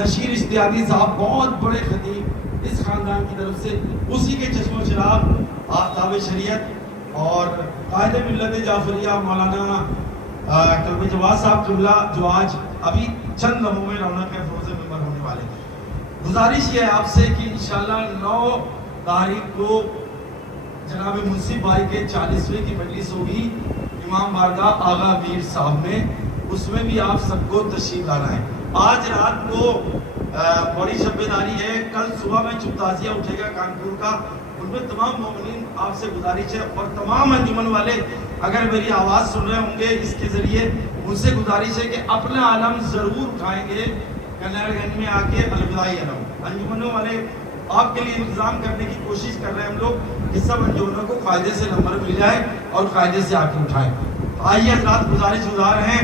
نشیر اشتیاقی صاحب بہت بڑے خطیب اس خاندان کی طرف سے، اسی کے چشم و چراغ آفتاب شریعت اور قائد ملت جعفریہ مولانا کلب جواد صاحب قبلہ، جو آج ابھی چند لمحوں میں رونق فروز منبر ہونے والے ہیں۔ گزارش یہ ہے آپ سے کہ انشاءاللہ 9 تاریخ کو جناب منصف بھائی کے 40ویں کی مجلس ہوگی امام بارگاہ آغا میر صاحب میں، اس میں بھی آپ سب کو تشریف لانا ہے۔ آج رات کو بڑی شب بیداری ہے، کل صبح میں چپ تعزیہ اٹھے گا کانپور کا، ان میں تمام مومنین آپ سے گزارش ہے اور تمام انجمن والے اگر میری آواز سن رہے ہوں گے اس کے ذریعے، ان سے گزارش ہے کہ اپنا علم ضرور اٹھائیں گے کنیر گنج میں آ کے الوداعی علم۔ انجمنوں والے آپ کے لیے انتظام کرنے کی کوشش کر رہے ہیں ہم لوگ کہ سب انجمنوں کو قاعدے سے نمبر مل جائے اور قاعدے سے آ کے اٹھائیں۔ آئیے حضرات گزارش گزار ہیں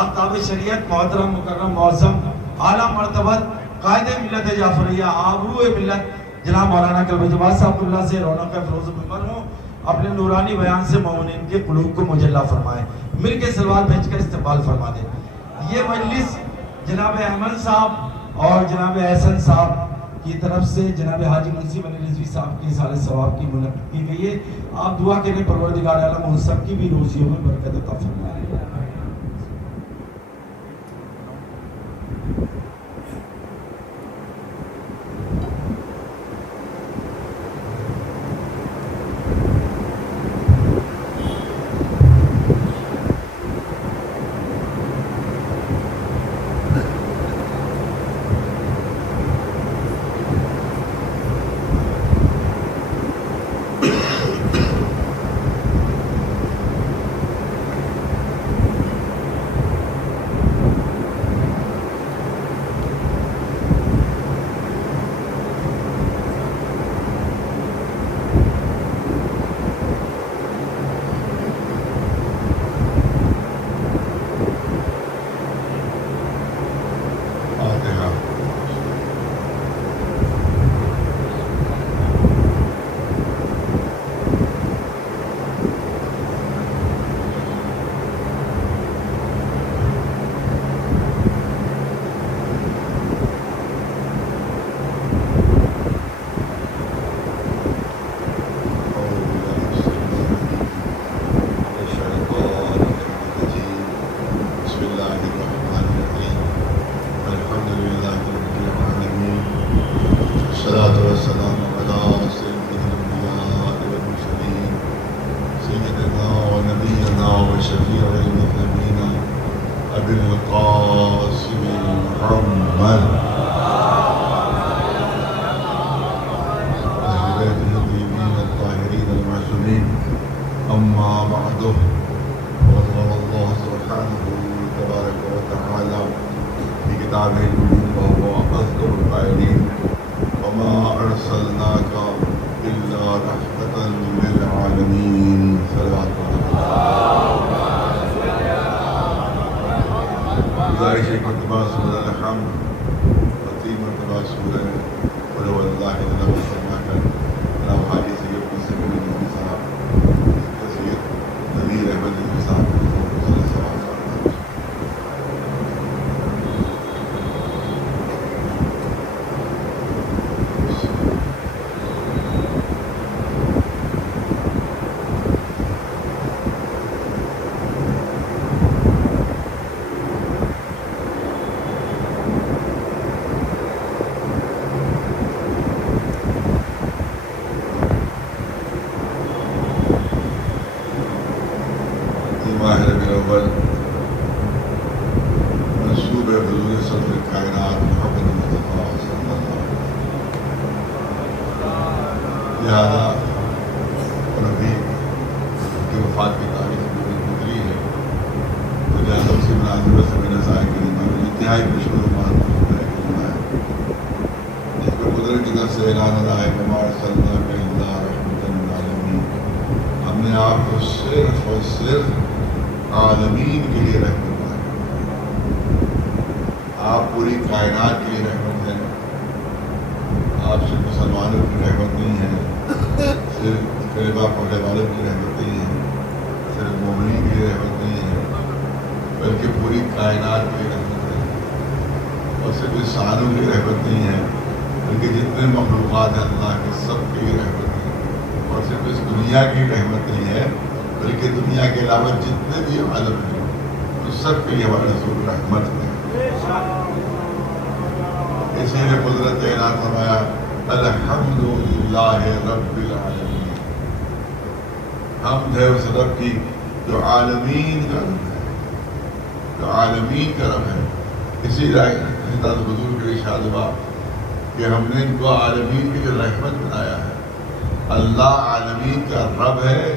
آفتاب شریعت محترم مکرم معظم اعلیٰ مرتبت قائد ملت جعفریہ آبرو ملت جناب مولانا کلب جواد صاحب قبلہ سے رونق فروز منبر ہوں، اپنے نورانی بیان سے مومنین کے قلوب کو مجلہ فرمائیں، مل کے سلوات بھیج کر استقبال فرما دیں۔ یہ مجلس جناب احمد صاحب اور جناب احسن صاحب کی طرف سے جناب حاجی منصف علی رضوی صاحب کی سال ثواب کی منعقد کی گئی ہے۔ آپ دعا کریں پروردگار عالم ان سب کی بھی روزیوں میں برکت عطا فرمائے۔ اور صرف انسانوں کی رحمت نہیں ہے بلکہ جتنے مخلوقات ہیں اللہ کے سب کی رحمت ہے، اور صرف اس دنیا کی رحمت نہیں ہے بلکہ دنیا کے علاوہ جتنے بھی عالم ہیں تو سب کے لیے ہمارے رسول رحمت ہے۔ اسی نے قدرت اعلان فرمایا الحمدللہ رب العالمین، حمد ہے اس رب کی جو عالمین کا رب ہے، جو عالمین کا رب ہے۔ اسی حضرت حضور کے ارشاد ہوا کہ ہم نے ان کو عالمین کے لیے رحمت بنایا ہے۔ اللہ عالمین کا رب ہے،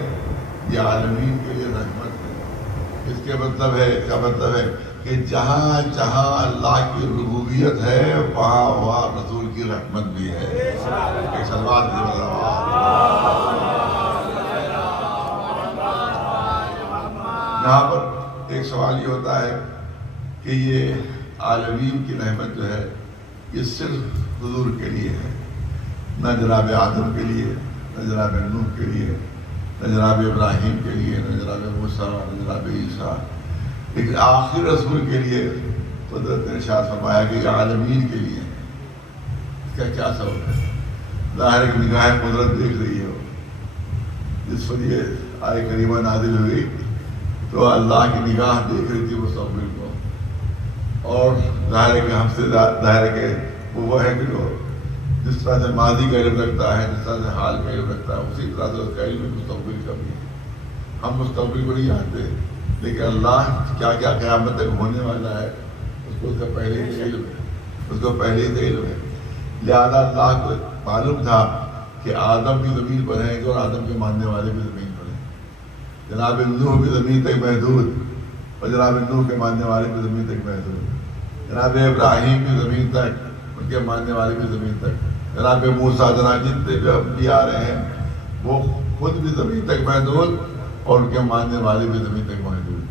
یہ عالمین کے لیے رحمت ہے۔ اس کے مطلب ہے، کیا مطلب ہے کہ جہاں جہاں اللہ کی ربوبیت ہے وہاں وہاں رسول کی رحمت بھی ہے۔ ایک صلوات بھی یہاں پر ایک سوال یہ ہوتا ہے کہ یہ عالمین کی رحمت جو ہے یہ صرف حضور کے لیے ہے، نہ جناب آدم کے لیے، نہ جناب نوح کے لیے، نہ جناب ابراہیم کے لیے، نہ جناب موسیٰ، نہ جناب عیسیٰ، لیکن آخر رسول کے لیے قدرت نے ارشاد فرمایا کہ یہ عالمین کے لیے۔ اس کا کیا سبب ہے؟ ظاہر کی نگاہ قدرت دیکھ رہی ہے، جس پر یہ آیت کریمہ نازل ہوئی تو اللہ کی نگاہ دیکھ رہی تھی مستقبل کو، اور ظاہر ہے کہ ہم سے ظاہر ہے کہ وہ ہے کہ جو جس طرح سے ماضی کا علم رکھتا ہے، جس طرح سے حال کا علم رکھتا ہے، اسی طرح سے اس کا علم مستقبل کا بھی ہے۔ ہم مستقبل کو نہیں جانتے، لیکن اللہ کیا کیا قیامت تک ہونے والا ہے اس کو اس کا پہلے ہی علم ہے، اس کو پہلے ہی علم ہے۔ لہٰذا اللہ کو معلوم تھا کہ آدم بھی زمین پر ہیں اور آدم کے ماننے والے بھی زمین پر ہیں، جناب نوح بھی زمین تک محدود اور جناب نوح کے ماننے والے بھی زمین تک محدود، جناب ابراہیم بھی زمین تک، ان کے ماننے والے بھی زمین تک، جناب موسیٰ، جناب جتنے بھی انبیاء آ رہے ہیں وہ خود بھی زمین تک محدود اور ان کے ماننے والے بھی زمین تک محدود۔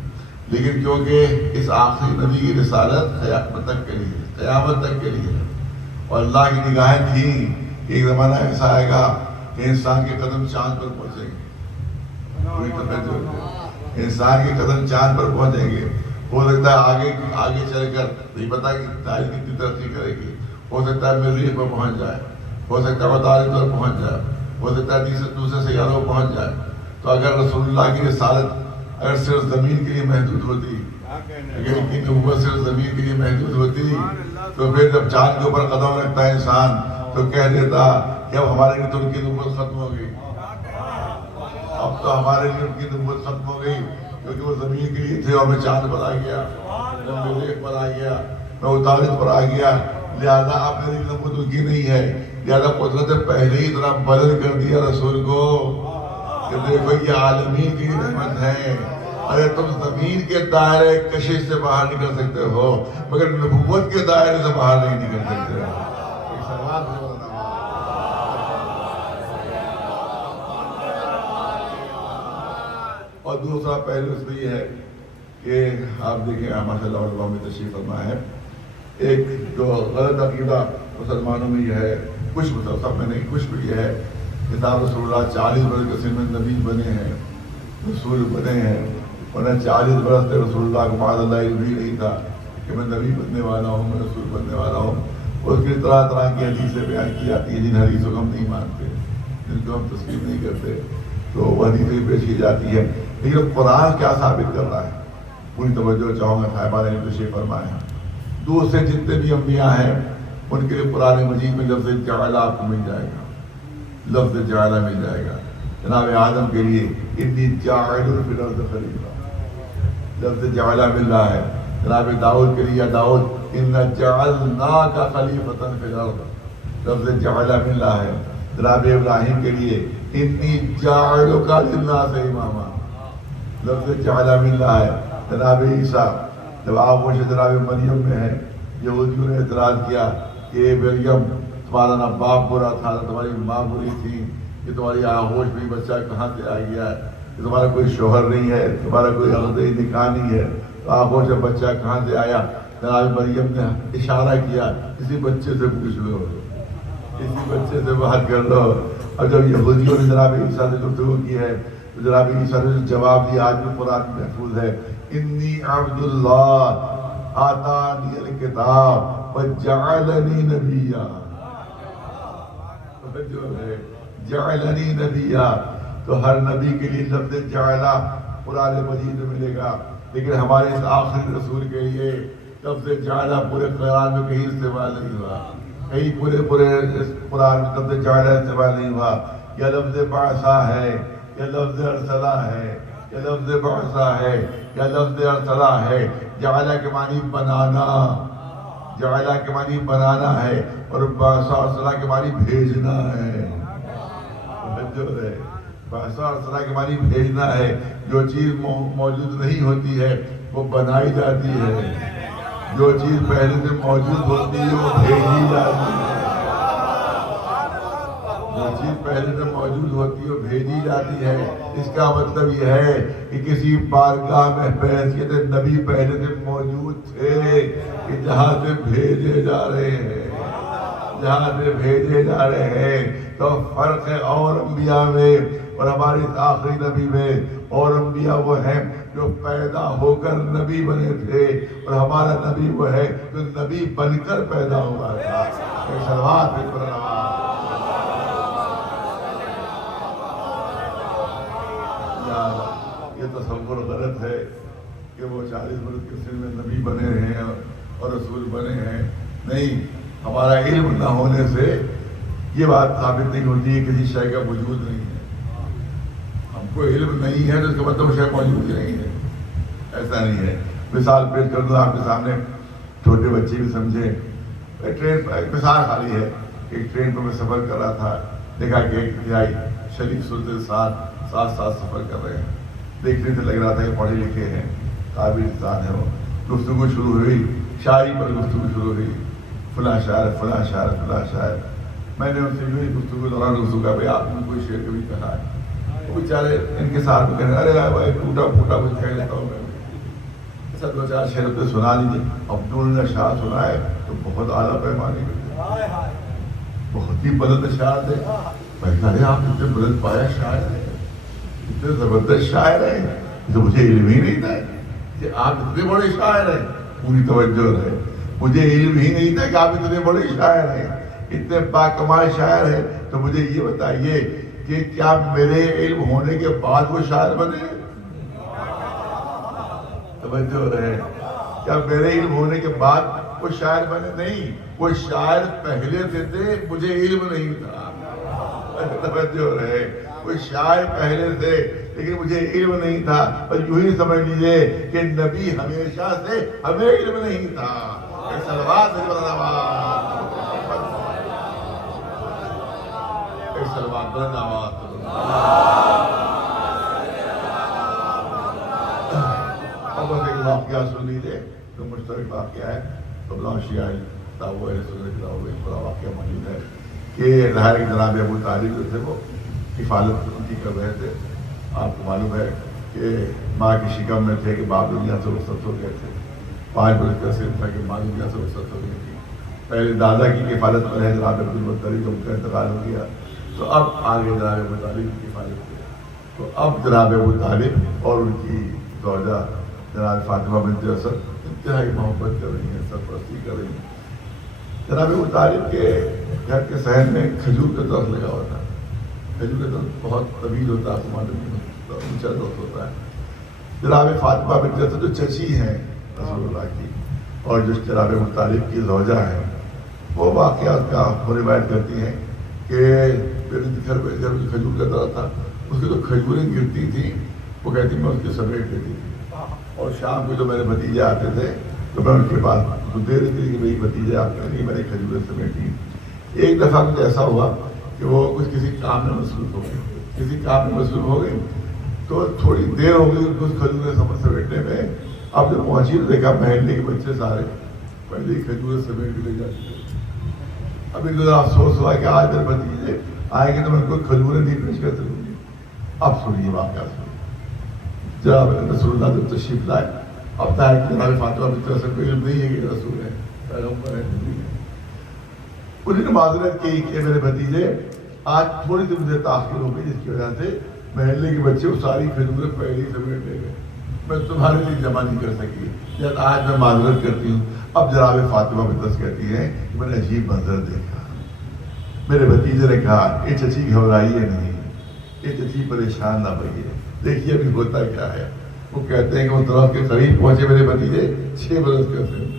لیکن کیونکہ اس آخری نبی کی رسالت قیامت تک کے لیے، قیامت تک کے لیے، اور اللہ کی نگاہیں تھیں کہ ایک زمانہ ایسا آئے گا کہ انسان کے قدم چاند پر پہنچیں گے، انسان کے قدم چاند پر پہنچیں گے۔ ہو سکتا ہے آگے چل کر نہیں پتا کہ تاریخ کتنی ترقی کرے گی، ہو سکتا ہے مریخ پر پہنچ جائے، ہو سکتا ہے متعارف پر پہنچ جائے، ہو سکتا ہے دوسرے سیاروں پر پہنچ جائے۔ تو اگر رسول اللہ کی رسالت اگر صرف زمین کے لیے محدود ہوتی، اگر ان کی نبوت صرف زمین کے لیے محدود ہوتی تو پھر جب چاند کے اوپر قدم رکھتا ہے انسان تو کہہ دیتا کہ اب ہمارے لیے تو ان کی نبوت ختم ہو گئی، اب تو ہمارے لیے ان کی نبوت ختم ہو گئی، کیونکہ وہ زمین کے لیے تھے اور میں چاند پر آ گیا، میں مریخ پر آ گیا، میں عطارد پر آ گیا، لہذا اب میری نبوت ان کی نہیں ہے۔ لہذا قدرت نے پہلے ہی اتنا بدل کر دیا رسول کو کہ دیکھو یہ عالمین کی رحمت ہے، اگر تم زمین کے دائرے کشش سے باہر نکل سکتے ہو مگر نبوت کے دائرے سے باہر نہیں نکل سکتے ہو۔ اور دوسرا پہلو اس میں یہ ہے کہ آپ دیکھیں ماشاء اللہ میں تشریف فرما ہے، ایک جو غلط عقیدہ مسلمانوں میں یہ ہے، کچھ سب میں نہیں، کچھ بھی یہ ہے کہ رسول اللہ 40 برس کے سن میں نبی بنے ہیں، رسول بنے ہیں، ورنہ 40 برس تک رسول اللہ کو معاذ اللہ علم ہی نہیں تھا کہ میں نبی بننے والا ہوں، میں رسول بننے والا ہوں۔ اس کی طرح طرح کی حدیثیں بیان کی جاتی ہیں جن حدیثوں کو ہم نہیں مانتے، جن کو ہم تسلیم نہیں کرتے، تو وہ حدیثیں پیش کی جاتی ہے۔ لیکن قرآن کیا ثابت کر رہا ہے، پوری توجہ چاہوں گا، صاحبان نے تشریف فرمایا۔ دوسرے جتنے بھی انبیاء ہیں ان کے لیے قرآن مجید میں لفظ جعلہ آپ کو مل جائے گا، لفظ جعلہ مل جائے گا۔ جناب آدم کے لیے انی جاعل فی الارض خلیفہ، لفظ جعلہ مل رہا ہے۔ جناب داؤد کے لیے یا داؤد انا جعلناک خلیفۃ فی الارض، لفظ جعلہ مل رہا ہے۔ جناب ابراہیم کے لیے انی جاعلک للناس اماما، لفظ جعلہ مل رہا ہے۔ جناب عیسیٰ جب آغوش جناب مریم میں ہے، یہودیوں نے اعتراض کیا کہ مریم تمہارا نہ باپ برا تھا نہ تمہاری ماں بری تھی، کہ تمہاری آغوش میں بچہ کہاں سے آ گیا ہے، کہ تمہارا کوئی شوہر نہیں ہے، تمہارا کوئی عقد نکاح نہیں ہے، تو آغوش میں بچہ کہاں سے آیا؟ جناب مریم نے اشارہ کیا کسی بچے سے پوچھ لو، کسی بچے سے بات کر لو۔ اور جب یہودیوں نے جناب عیسیٰ سے گفتگو کی ہے تو جناب عیسیٰ نے جواب دیا، آج بھی قرآن میں محفوظ ہے، انی عبد اللہ آتانی الکتاب وجعلنی نبیا. جو ہے جعلنی نبیا، تو ہر نبی کے لیے لفظ جعلہ قرآن مجید میں ملے گا، لیکن ہمارے اس آخری رسول کے لیے لفظ جعلہ پورے قرآن میں کہیں استعمال نہیں ہوا، کہیں پورے قرآن میں لفظ جعلہ استعمال نہیں ہوا. یا لفظ بعثہ ہے، یا لفظ ارسلہ ہے، یا لفظ بعثہ ہے، یا لفظ ارسلہ ہے. جعلہ کے معنی بنانا، جعلہ کے معنی بنانا ہے، اور بعثہ ارسلہ کے معنی بھیجنا ہے. جو ہے بعثہ ارسلہ کے معنی بھیجنا ہے. جو چیز موجود نہیں ہوتی ہے وہ بنائی جاتی ہے، جو چیز پہلے سے موجود ہوتی ہے وہ بھیجی جاتی ہے. جو چیز پہلے سے موجود ہوتی ہے وہ بھیجی جاتی ہے. اس کا مطلب یہ ہے کہ کسی بارگاہ میں بحیثیت نبی پہلے سے موجود تھے کہ جہاں سے بھیجے جا رہے ہیں، جہاں سے بھیجے جا رہے ہیں. تو فرق ہے اور انبیاء میں اور ہمارے اس آخری نبی میں. اور انبیاء وہ ہیں جو پیدا ہو کر نبی بنے تھے، اور ہمارا نبی وہ ہے جو نبی بن کر پیدا ہوا تھا. صلوات پہ قرآن. یہ تصور غلط ہے کہ وہ 40 برس کے سن میں نبی بنے ہیں اور رسول بنے ہیں. نہیں، ہمارا علم نہ ہونے سے یہ بات ثابت نہیں ہوتی ہے کسی شے کا وجود نہیں ہے. ہم کو علم نہیں ہے تو اس کا مطلب شے موجود ہی نہیں ہے، ایسا نہیں ہے. مثال پیش کر دوں آپ کے سامنے، چھوٹے بچے بھی سمجھے. ٹرین ایک مثال خالی ہے، ایک ٹرین پر میں سفر کر رہا تھا، دیکھا کہ ایک انتہائی شریف صورت ساتھ سفر کر رہے ہیں. دیکھنے سے لگ رہا تھا کہ پڑھے لکھے ہیں، قابل انسان ہے. وہ گفتگو شروع ہوئی، شاعری پر گفتگو شروع ہوئی، فلاں شاعر فلاں شاعر فلاں شاعر. میں نے ان سے یوں ہی گفتگو دوران رسو کا بھائی آپ نے کوئی شعر کبھی کہا ہے؟ وہ بیچارے ان کے ساتھ میں کہنے ارے بھائی ٹوٹا پھوٹا کچھ کہہ لیتا ہوں میں. ایسا 2-4 شعر تو سنا لیجیے. عبدال نے شاہ سنا ہے تو بہت اعلیٰ پیمانے کے، بہت ہی بلند شاعر تھے. میں کہا ارے آپ اتنے بلند پایا شاعر ہیں، اتنے زبردست شاعر ہیں، تو مجھے علم ہی نہیں تھا کہ آپ اتنے بڑے شاعر ہیں. پوری توجہ ہے، مجھے علم ہی نہیں تھا کہ آپ اتنے بڑے شاعر ہیں، اتنے باکمال شاعر ہیں. تو مجھے یہ بتائیے کہ کیا میرے علم ہونے کے بعد وہ شاعر بنے؟ توجہ رہے، کیا میرے علم ہونے کے بعد وہ شاعر بنے؟ نہیں، وہ شاعر پہلے سے تھے، مجھے علم نہیں تھا. توجہ رہے، وہ شاعر پہلے سے لیکن مجھے علم نہیں تھا. پر یوں ہی سمجھ لیجیے کہ نبی ہمیشہ سے ہمیں علم نہیں تھا. سلوات اب ایک واقعہ سن لیجیے جو مشترک واقعہ ہے. قبلہ شیعہ کتابوں میں بڑا واقعہ موجود ہے کہ ظاہر جناب ابو طالب جو تھے وہ حفاظت ان کی کر رہے تھے. آپ کو معلوم ہے کہ ماں کی شکم میں تھے کہ باپ دنیا سے رخصت ہو گئے تھے. 5 برس کا سن تھا کہ ماں دنیا سے رخصت ہو گئی تھی. پہلے دادا کی کفالت میں رہے جناب عبد المطلب، جو ان کا انتقال ہو گیا تو اب آگے جناب ابو طالب کی کفالت میں. تو اب جناب ابو طالب اور ان کی زوجہ جناب فاطمہ بنت اسد انتہائی محبت کر رہی ہیں، سرپرستی کر رہی ہیں. جناب ابو طالب کے گھر کے صحن میں کھجور کا درخت لگا ہوا تھا. کھجور کا درخت بہت طویل ہوتا ہے، آپ کو معلوم ہے، اونچا درخت ہوتا ہے. جناب فاطمہ بنت اسد جو چچی ہیں رسول اللہ کی اور جو جناب ابو طالب کی زوجہ ہیں، وہ واقعات کا وہ روایت کرتی ہیں کہ میرے گھر میں کھجور کا درخت تھا، اس کی جو کھجوریں گرتی تھیں وہ کہتی میں اس کی سمیٹ لیتی تھی. اور شام کو جو میرے بھتیجے آتے تھے تو میں ان کے پاس دے دیتی تھی کہ بھائی بھتیجے آپ کہیں میں نے کھجوریں سمیٹی. ایک دفعہ مجھے ایسا ہوا کہ وہ کچھ کسی کام میں مصروف ہو گئی تو تھوڑی دیر ہو گئی کچھ کھجوریں سمیٹنے میں. اب جب پہنچی تو دیکھا محلے کے بچے سارے پہلے ہی کھجوریں سمیٹ کے لے جاتے تھے. اب ایک افسوس ہوا کہ آج میرے بھتیجے آئیں گے تو میں ان کو کھجوریں نہیں پیش کر سکوں گی. اب سنیے واقعہ سنیے. جناب رسول اللہ جب تشریف لائے، اب طے کہ جناب فاطمہ بنت اسد کو علم نہیں ہے کہ رسول ہے، پیغمبر ہے، نبی ہے. انہوں نے معذرت کی کہ میرے بھتیجے آج تھوڑی سی مجھے تاخیر ہو گئی جس کی وجہ سے محلے کے بچے وہ ساری کھجوریں پہلے ہی سمیٹ لے گئے. میں تمہارے لیے جمع نہیں کر سکی. جب آج میں معذرت کرتی ہوں. اب جناب فاطمہ بنت کہتی ہے کہ میں نے عجیب منظر دیکھا. میرے بھتیجے نے کہا یہ چچی گھبرائیے نہیں, یہ چچی پریشان نہ ہوئیے, دیکھیے ابھی ہوتا کیا ہے. وہ کہتے ہیں کہ وہ درخت کے قریب پہنچے میرے بھتیجے, 6 برس کا سن,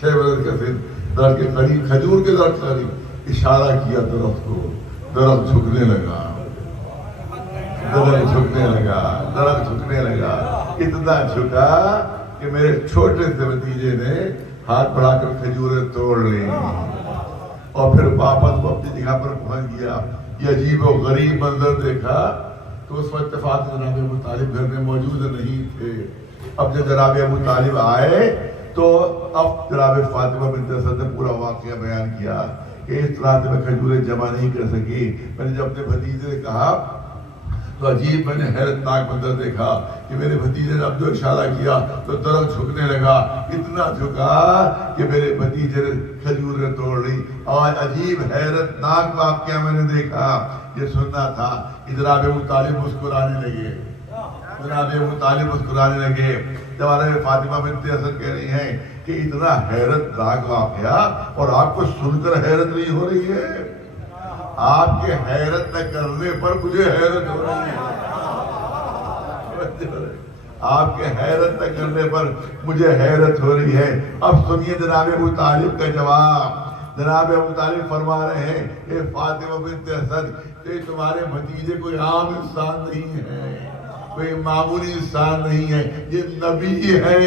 6 برس کا سن, درخت کے قریب, کھجور کے درخت کے قریب اشارہ کیا درخت کو, درخت جھکنے لگا, درخت جھکنے لگا, درخت جھکنے لگا. اتنا جھکا کہ میرے چھوٹے سے بھتیجے نے ہاتھ بڑھا کر کھجوریں توڑ لی اور پھر واپس وہ اپنی جگہ پر پہنچ گیا. یہ عجیب و غریب منظر دیکھا تو اس وقت اتفاق جناب ابو طالب گھر میں موجود نہیں تھے. اب جب جناب ابو طالب آئے تو اب جناب فاطمہ بنت اسد نے پورا واقعہ بیان کیا کہ اس طرح سے میں کھجوریں جمع نہیں کر سکی. میں نے جب اپنے بھتیجے نے کہا تو عجیب میں نے حیرتناک منظر دیکھا کہ میرے بھتیجے نے اب جو اشارہ کیا تو درخت جھکنے لگا, اتنا جھکا کہ میرے بھتیجے نے کھجوریں توڑ لی. اور عجیب حیرتناک واقعہ میں نے دیکھا, یہ سننا تھا. جناب ابو طالب مسکرانے لگے, جناب ابو طالب مسکرانے لگے. جب فاطمہ بنت اسد کہہ رہی ہیں کہ اتنا حیرتناک واقعہ اور آپ کو سن کر حیرت نہیں ہو رہی ہے, آپ کے حیرت نہ کرنے پر مجھے حیرت ہو رہی ہے. آپ کے حیرت نہ کرنے پر مجھے حیرت ہو رہی ہے. اب سنیے جناب ابو طالب کا جواب. جناب ابو طالب فرما رہے ہیں کہ فاطمہ بنت اسد کہ تمہارے بھتیجے کوئی عام انسان نہیں ہے, کوئی معمولی انسان نہیں ہے, یہ نبی ہے,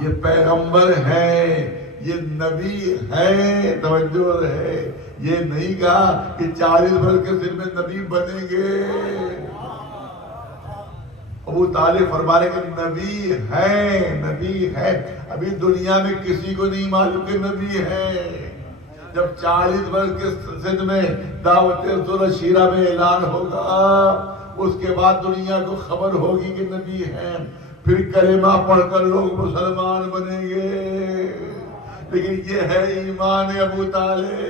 یہ پیغمبر ہے, یہ نبی ہے. توجہ رہے, یہ نہیں کہا کہ 40 برس کے سن میں نبی بنیں گے. ابو طالب فرما رہے کہ نبی ہے, نبی ہے. ابھی دنیا میں کسی کو نہیں معلوم کہ نبی ہے. جب 40 برس کے سن میں دعوت ذوالشیرہ میں اعلان ہوگا, اس کے بعد دنیا کو خبر ہوگی کہ نبی ہے. پھر کلمہ پڑھ کر لوگ مسلمان بنیں گے. لیکن یہ ہے ایمان ابو طالب,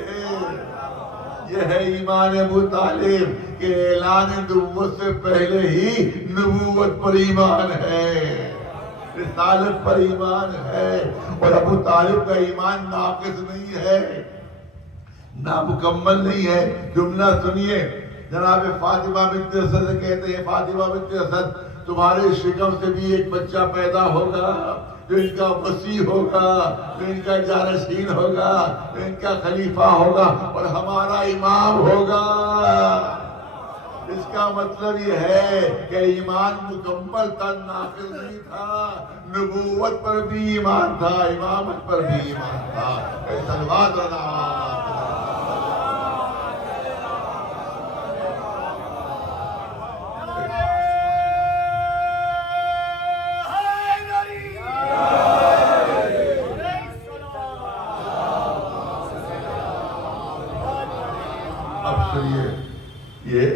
یہ ہے ایمان ابو طالب کہ اعلان نبوت سے پہلے ہی نبوت پر ایمان ہے, رسالت پر ایمان ہے. اور ابو طالب کا ایمان ناقص نہیں ہے, نامکمل نہیں ہے. جملہ سنیے, جناب فاطمہ بنت اسد کہتے ہیں فاطمہ بنت اسد تمہارے شکم سے بھی ایک بچہ پیدا ہوگا جو ان کا وصی ہوگا, جو ان کا جانشین ہوگا, جو ان کا خلیفہ ہوگا اور ہمارا امام ہوگا. اس کا مطلب یہ ہے کہ ایمان مکمل تھا, ناقص نہیں تھا. نبوت پر بھی ایمان تھا, امامت پر بھی ایمان تھا. صلوات اللہ. یہ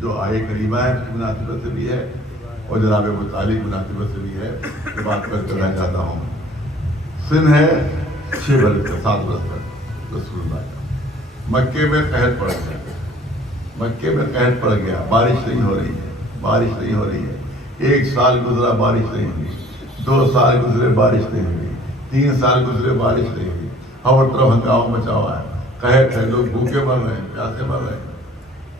جو آئے کریمہ ہے اس کی مناسبت سے بھی ہے اور جناب ابو طالب مناسبت سے بھی ہے, یہ بات کر کرنا چاہتا ہوں. سن ہے 6 برس کا, 7 برس تک رسول اللہ کا. مکے میں قحط پڑ گیا, مکے میں قحط پڑ گیا, بارش نہیں ہو رہی ہے, بارش نہیں ہو رہی ہے. 1 سال گزرا بارش نہیں ہوئی, 2 سال گزرے بارش نہیں ہوئی, 3 سال گزرے بارش نہیں ہوئی. ہر طرف ہنگامہ مچا ہوا ہے, قحط ہے, لوگ بھوکے مر رہے ہیں, پیاسے مر رہے ہیں.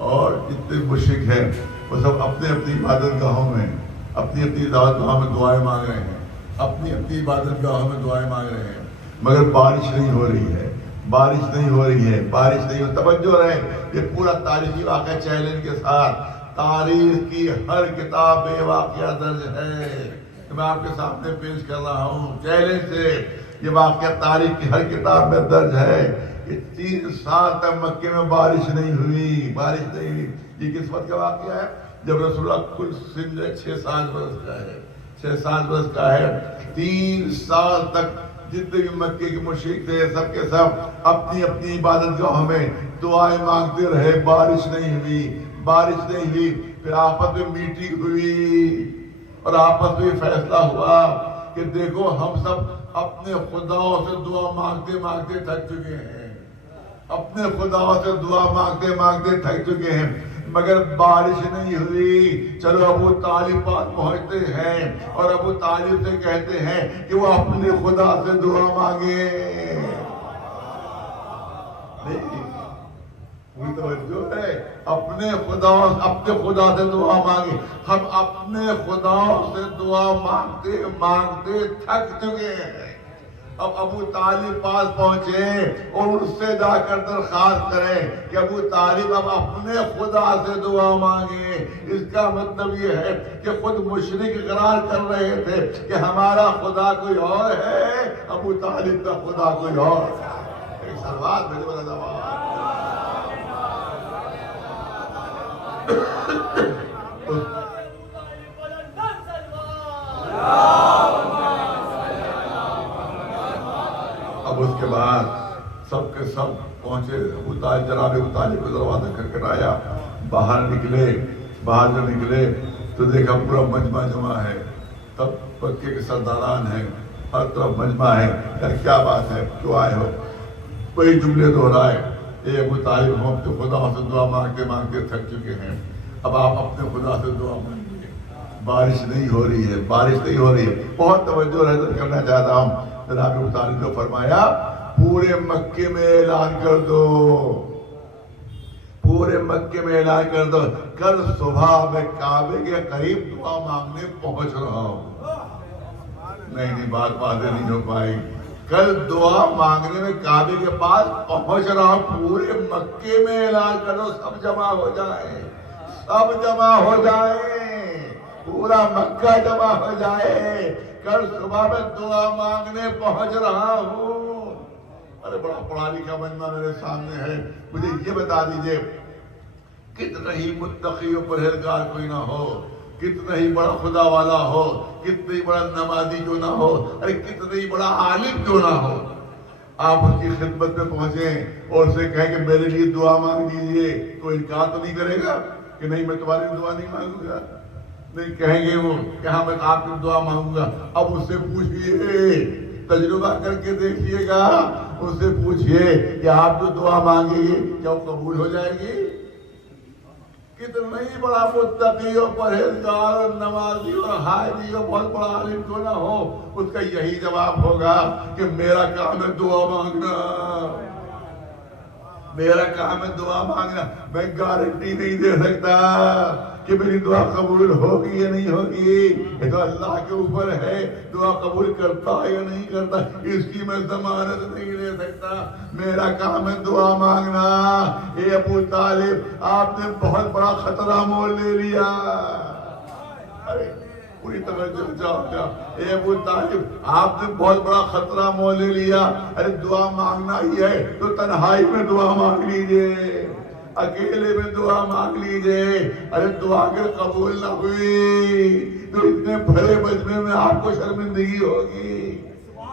اور جتنے مشرک ہیں وہ سب اپنے اپنی عبادت گاہوں میں, اپنی اپنی دعوت گاہوں میں دعائیں مانگ رہے ہیں, اپنی اپنی عبادت گاہوں میں دعائیں مانگ رہے ہیں, مگر بارش نہیں ہو رہی ہے, بارش نہیں ہو رہی ہے, بارش نہیں ہو. توجہ رہے, یہ پورا تاریخی واقعہ چیلنج کے ساتھ, تاریخ کی ہر کتاب میں واقعہ درج ہے. میں آپ کے سامنے پیش کر رہا ہوں چیلنج سے. یہ واقعہ تاریخ کی ہر کتاب میں درج ہے. 3 سال تک مکے میں بارش نہیں ہوئی, بارش نہیں ہوئی. یہ کس وقت کا واقعہ ہے؟ جب رسول اللہ کل سن 6-7 برس کا ہے, 6-7 برس کا ہے. 3 سال تک جتنے بھی مکے کے مشرک تھے سب کے سب اپنی اپنی عبادت گاہوں میں دعائیں مانگتے رہے, بارش نہیں ہوئی, بارش نہیں ہوئی. پھر آپس میں میٹنگ ہوئی اور آپس میں فیصلہ ہوا کہ دیکھو ہم سب اپنے خداؤں سے دعا مانگتے مانگتے تھک چکے ہیں, اپنے خداؤں سے دعا مانگتے مانگتے تھک چکے ہیں. مگر بارش نہیں ہوئی. چلو ابو طالب پاس پہنچتے ہیں اور ابو طالب سے کہتے ہیں کہ وہ اپنے خدا سے دعا مانگے. پوری توجہ ہے. اپنے خدا سے دعا مانگے. ہم اپنے خدا سے دعا مانگتے مانگتے تھک چکے ہیں. اب ابو طالب پاس پہنچے اور اس سے جا کر درخواست کریں کہ ابو طالب اب اپنے خدا سے دعا مانگے. اس کا مطلب یہ ہے کہ خود مشرک اقرار کر رہے تھے کہ ہمارا خدا کوئی اور ہے، ابو طالب کا خدا کوئی اور ہے. ایک سلوات بھیجو والا دعا. اب اس کے بعد سب کے سب پہنچے. جناب ابو طالب کو دروازہ کھٹکھٹایا. باہر جو نکلے تو دیکھا پورا مجمع جمع ہے. تب مکے کے سرداران ہیں، ہر طرف مجمع ہے. کیا بات ہے، کیوں آئے ہو؟ وہی جملے دہرائے. اے ابو طالب، ہم تو خدا سے دعا مانگتے مانگتے تھک چکے ہیں. اب آپ اپنے خدا سے دعا مانگیے. بارش نہیں ہو رہی ہے. بہت توجہ رہتا کرنا چاہتا ہوں. جناب ابو طالب نے فرمایا پورے مکے میں اعلان کر دو، کل صبح میں کعبے کے قریب دعا مانگنے پہنچ رہا ہوں. نہیں بات واضح نہیں ہو پائی. کل دعا مانگنے میں کعبے کے پاس پہنچ رہا ہوں. پورے مکے میں اعلان کر دو، سب جمع ہو جائے، پورا مکہ جمع ہو جائے. کل صبح میں دعا مانگنے پہنچ رہا ہوں. ارے بڑا پڑھا لکھا مجمع میرے سامنے ہے. مجھے یہ بتا دیجئے، کتنا ہی متقی و پرہیزگار کوئی نہ ہو، کتنا ہی بڑا خدا والا ہو، کتنا ہی بڑا نمازی کیوں نہ ہو، ارے کتنا ہی بڑا عالم کیوں نہ ہو، آپ اس کی خدمت میں پہنچیں اور اسے کہیں کہ میرے لیے دعا مانگ دیجئے، تو انکار تو نہیں کرے گا کہ نہیں میں تمہاری دعا نہیں مانگوں گا. نہیں کہیں گے وہ کہ ہاں میں آپ کی دعا مانگوں گا. اب اس سے پوچھئے، تجربہ کر کے دیکھیے گا، اس سے پوچھئے کہ آپ جو دعا مانگیں گے کیا وہ قبول ہو جائے گی؟ کتنا ہی بڑا متقی اور پرہیزگار اور نمازی اور حاجی اور بہت بڑا عالم کیوں نہ ہو، اس کا یہی جواب ہوگا کہ میرا کام ہے دعا مانگنا. میں گارنٹی نہیں دے سکتا کہ میری دعا قبول ہوگی یا نہیں ہوگی. یہ تو اللہ کے اوپر ہے، دعا قبول کرتا ہے یا نہیں کرتا، اس کی میں ضمانت نہیں لے سکتا. میرا کام ہے دعا مانگنا. اے ابو طالب، آپ نے بہت بڑا خطرہ مول لے لیا. ارے پوری توجہ جاؤ. اے ابو طالب، آپ نے بہت بڑا خطرہ مول لے لیا. ارے دعا مانگنا ہی ہے تو تنہائی میں دعا مانگ لیجئے، اکیلے میں دعا مانگ لیجئے. ارے دعا اگر قبول نہ ہوئی تو اتنے بڑے مجمع میں آپ کو شرمندگی ہوگی،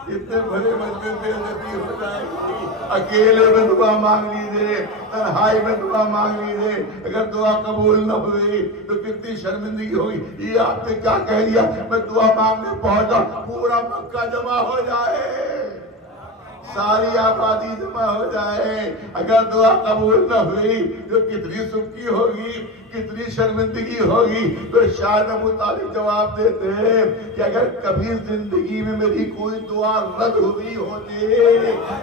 اتنے بڑے مجمع میں بے عزتی ہو جائے گی. اکیلے میں دعا مانگ لیجئے، تنہائی میں دعا مانگ لیجئے. اگر دعا قبول نہ ہوئی تو کتنی شرمندگی ہوگی. یہ آپ نے کیا کہہ دیا؟ میں دعا مانگنے پہنچا، پورا مکہ جمع ہو جائے، ساری آبادی جمع ہو جائے. اگر دعا قبول نہ ہوئی تو کتنی سکی ہوگی، کتنی شرمندگی ہوگی. تو شاید ابو طالب جواب دیتے ہیں کہ اگر کبھی زندگی میں میری کوئی دعا رد ہوئی ہوتی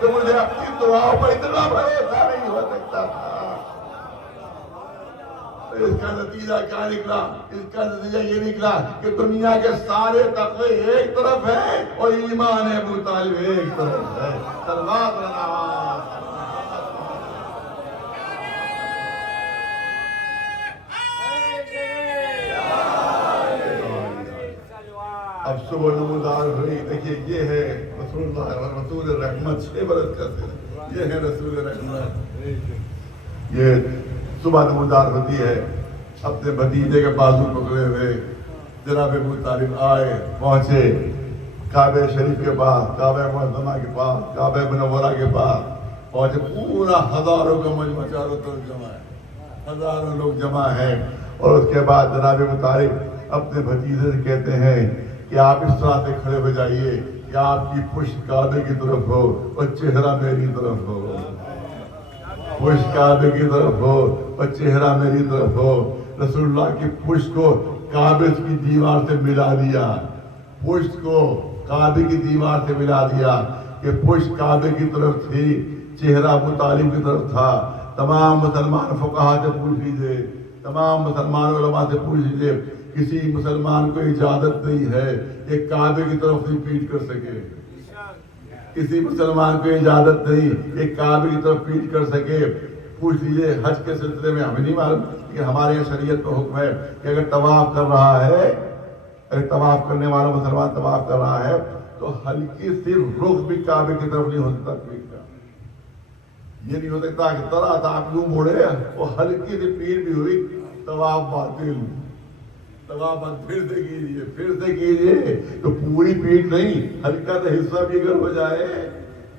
تو مجھے اپنی دعاؤں پر اتنا بھروسہ نہیں ہو سکتا تھا. اس کا نتیجہ کیا نکلا؟ اس کا نتیجہ یہ نکلا کہ دنیا کے سارے تقوی ایک طرف ہے اور ایمان ابو طالب ایک طرف ہے. سلوات رہا. اب صبح نمودار ہوئی. دیکھیے یہ ہے رسول اللہ، رسول رحمت. 6 برس کا سن، یہ ہے رسول رحمت. یہ صبح نمودار ہوتی ہے اپنے بھتیجے کے بازو پکڑے ہوئے. جناب ابو طالب آئے، پہنچے کعبہ شریف کے پاس، کعبہ معظمہ کے پاس، کعبہ منورہ کے پاس پہنچے. پورا ہزاروں کا مجمع چاروں طرف جمع ہے، ہزاروں لوگ جمع ہیں. اور اس کے بعد جناب ابو طالب اپنے بھتیجے سے کہتے ہیں کہ آپ اس طرح سے کھڑے ہو جائیے کہ آپ کی پشت کعبے کی طرف ہو اور چہرہ میری طرف ہو. پشت کعبے کی طرف ہو اور چہرہ میری طرف ہو. رسول اللہ کی پشت کو کعبے کی دیوار سے ملا دیا, پشت کو کعبے کی دیوار سے ملا دیا کہ پشت کعبے کی طرف تھی, چہرہ ابو طالب کی طرف تھا. تمام مسلمان فقہا سے پوچھ لیجیے, تمام مسلمان علماء سے پوچھ لیجیے, کسی مسلمان کو اجازت نہیں ہے کہ کعبے کی طرف سے پیٹ کر سکے. کسی مسلمان کو اجازت نہیں کہ کعبے کی طرف پیٹ کر سکے. پوچھ لیجیے حج کے سلسلے میں, ہمیں نہیں معلوم کہ ہمارے یہاں شریعت کا حکم ہے کہ اگر طواف کر رہا ہے, اگر طواف کرنے والا مسلمان طواف کر رہا ہے تو ہلکی سی رخ بھی کعبے کی طرف نہیں ہو سکتا پیٹ کا. یہ نہیں ہو سکتا کہ طرح تھا آپ یوں موڑے وہ ہلکی سی پیٹ بھی ہوئی, طواف باطل. طواف پھر سے کیجیے تو پوری پیٹ نہیں, ہلکا سا حصہ بھی اگر ہو جائے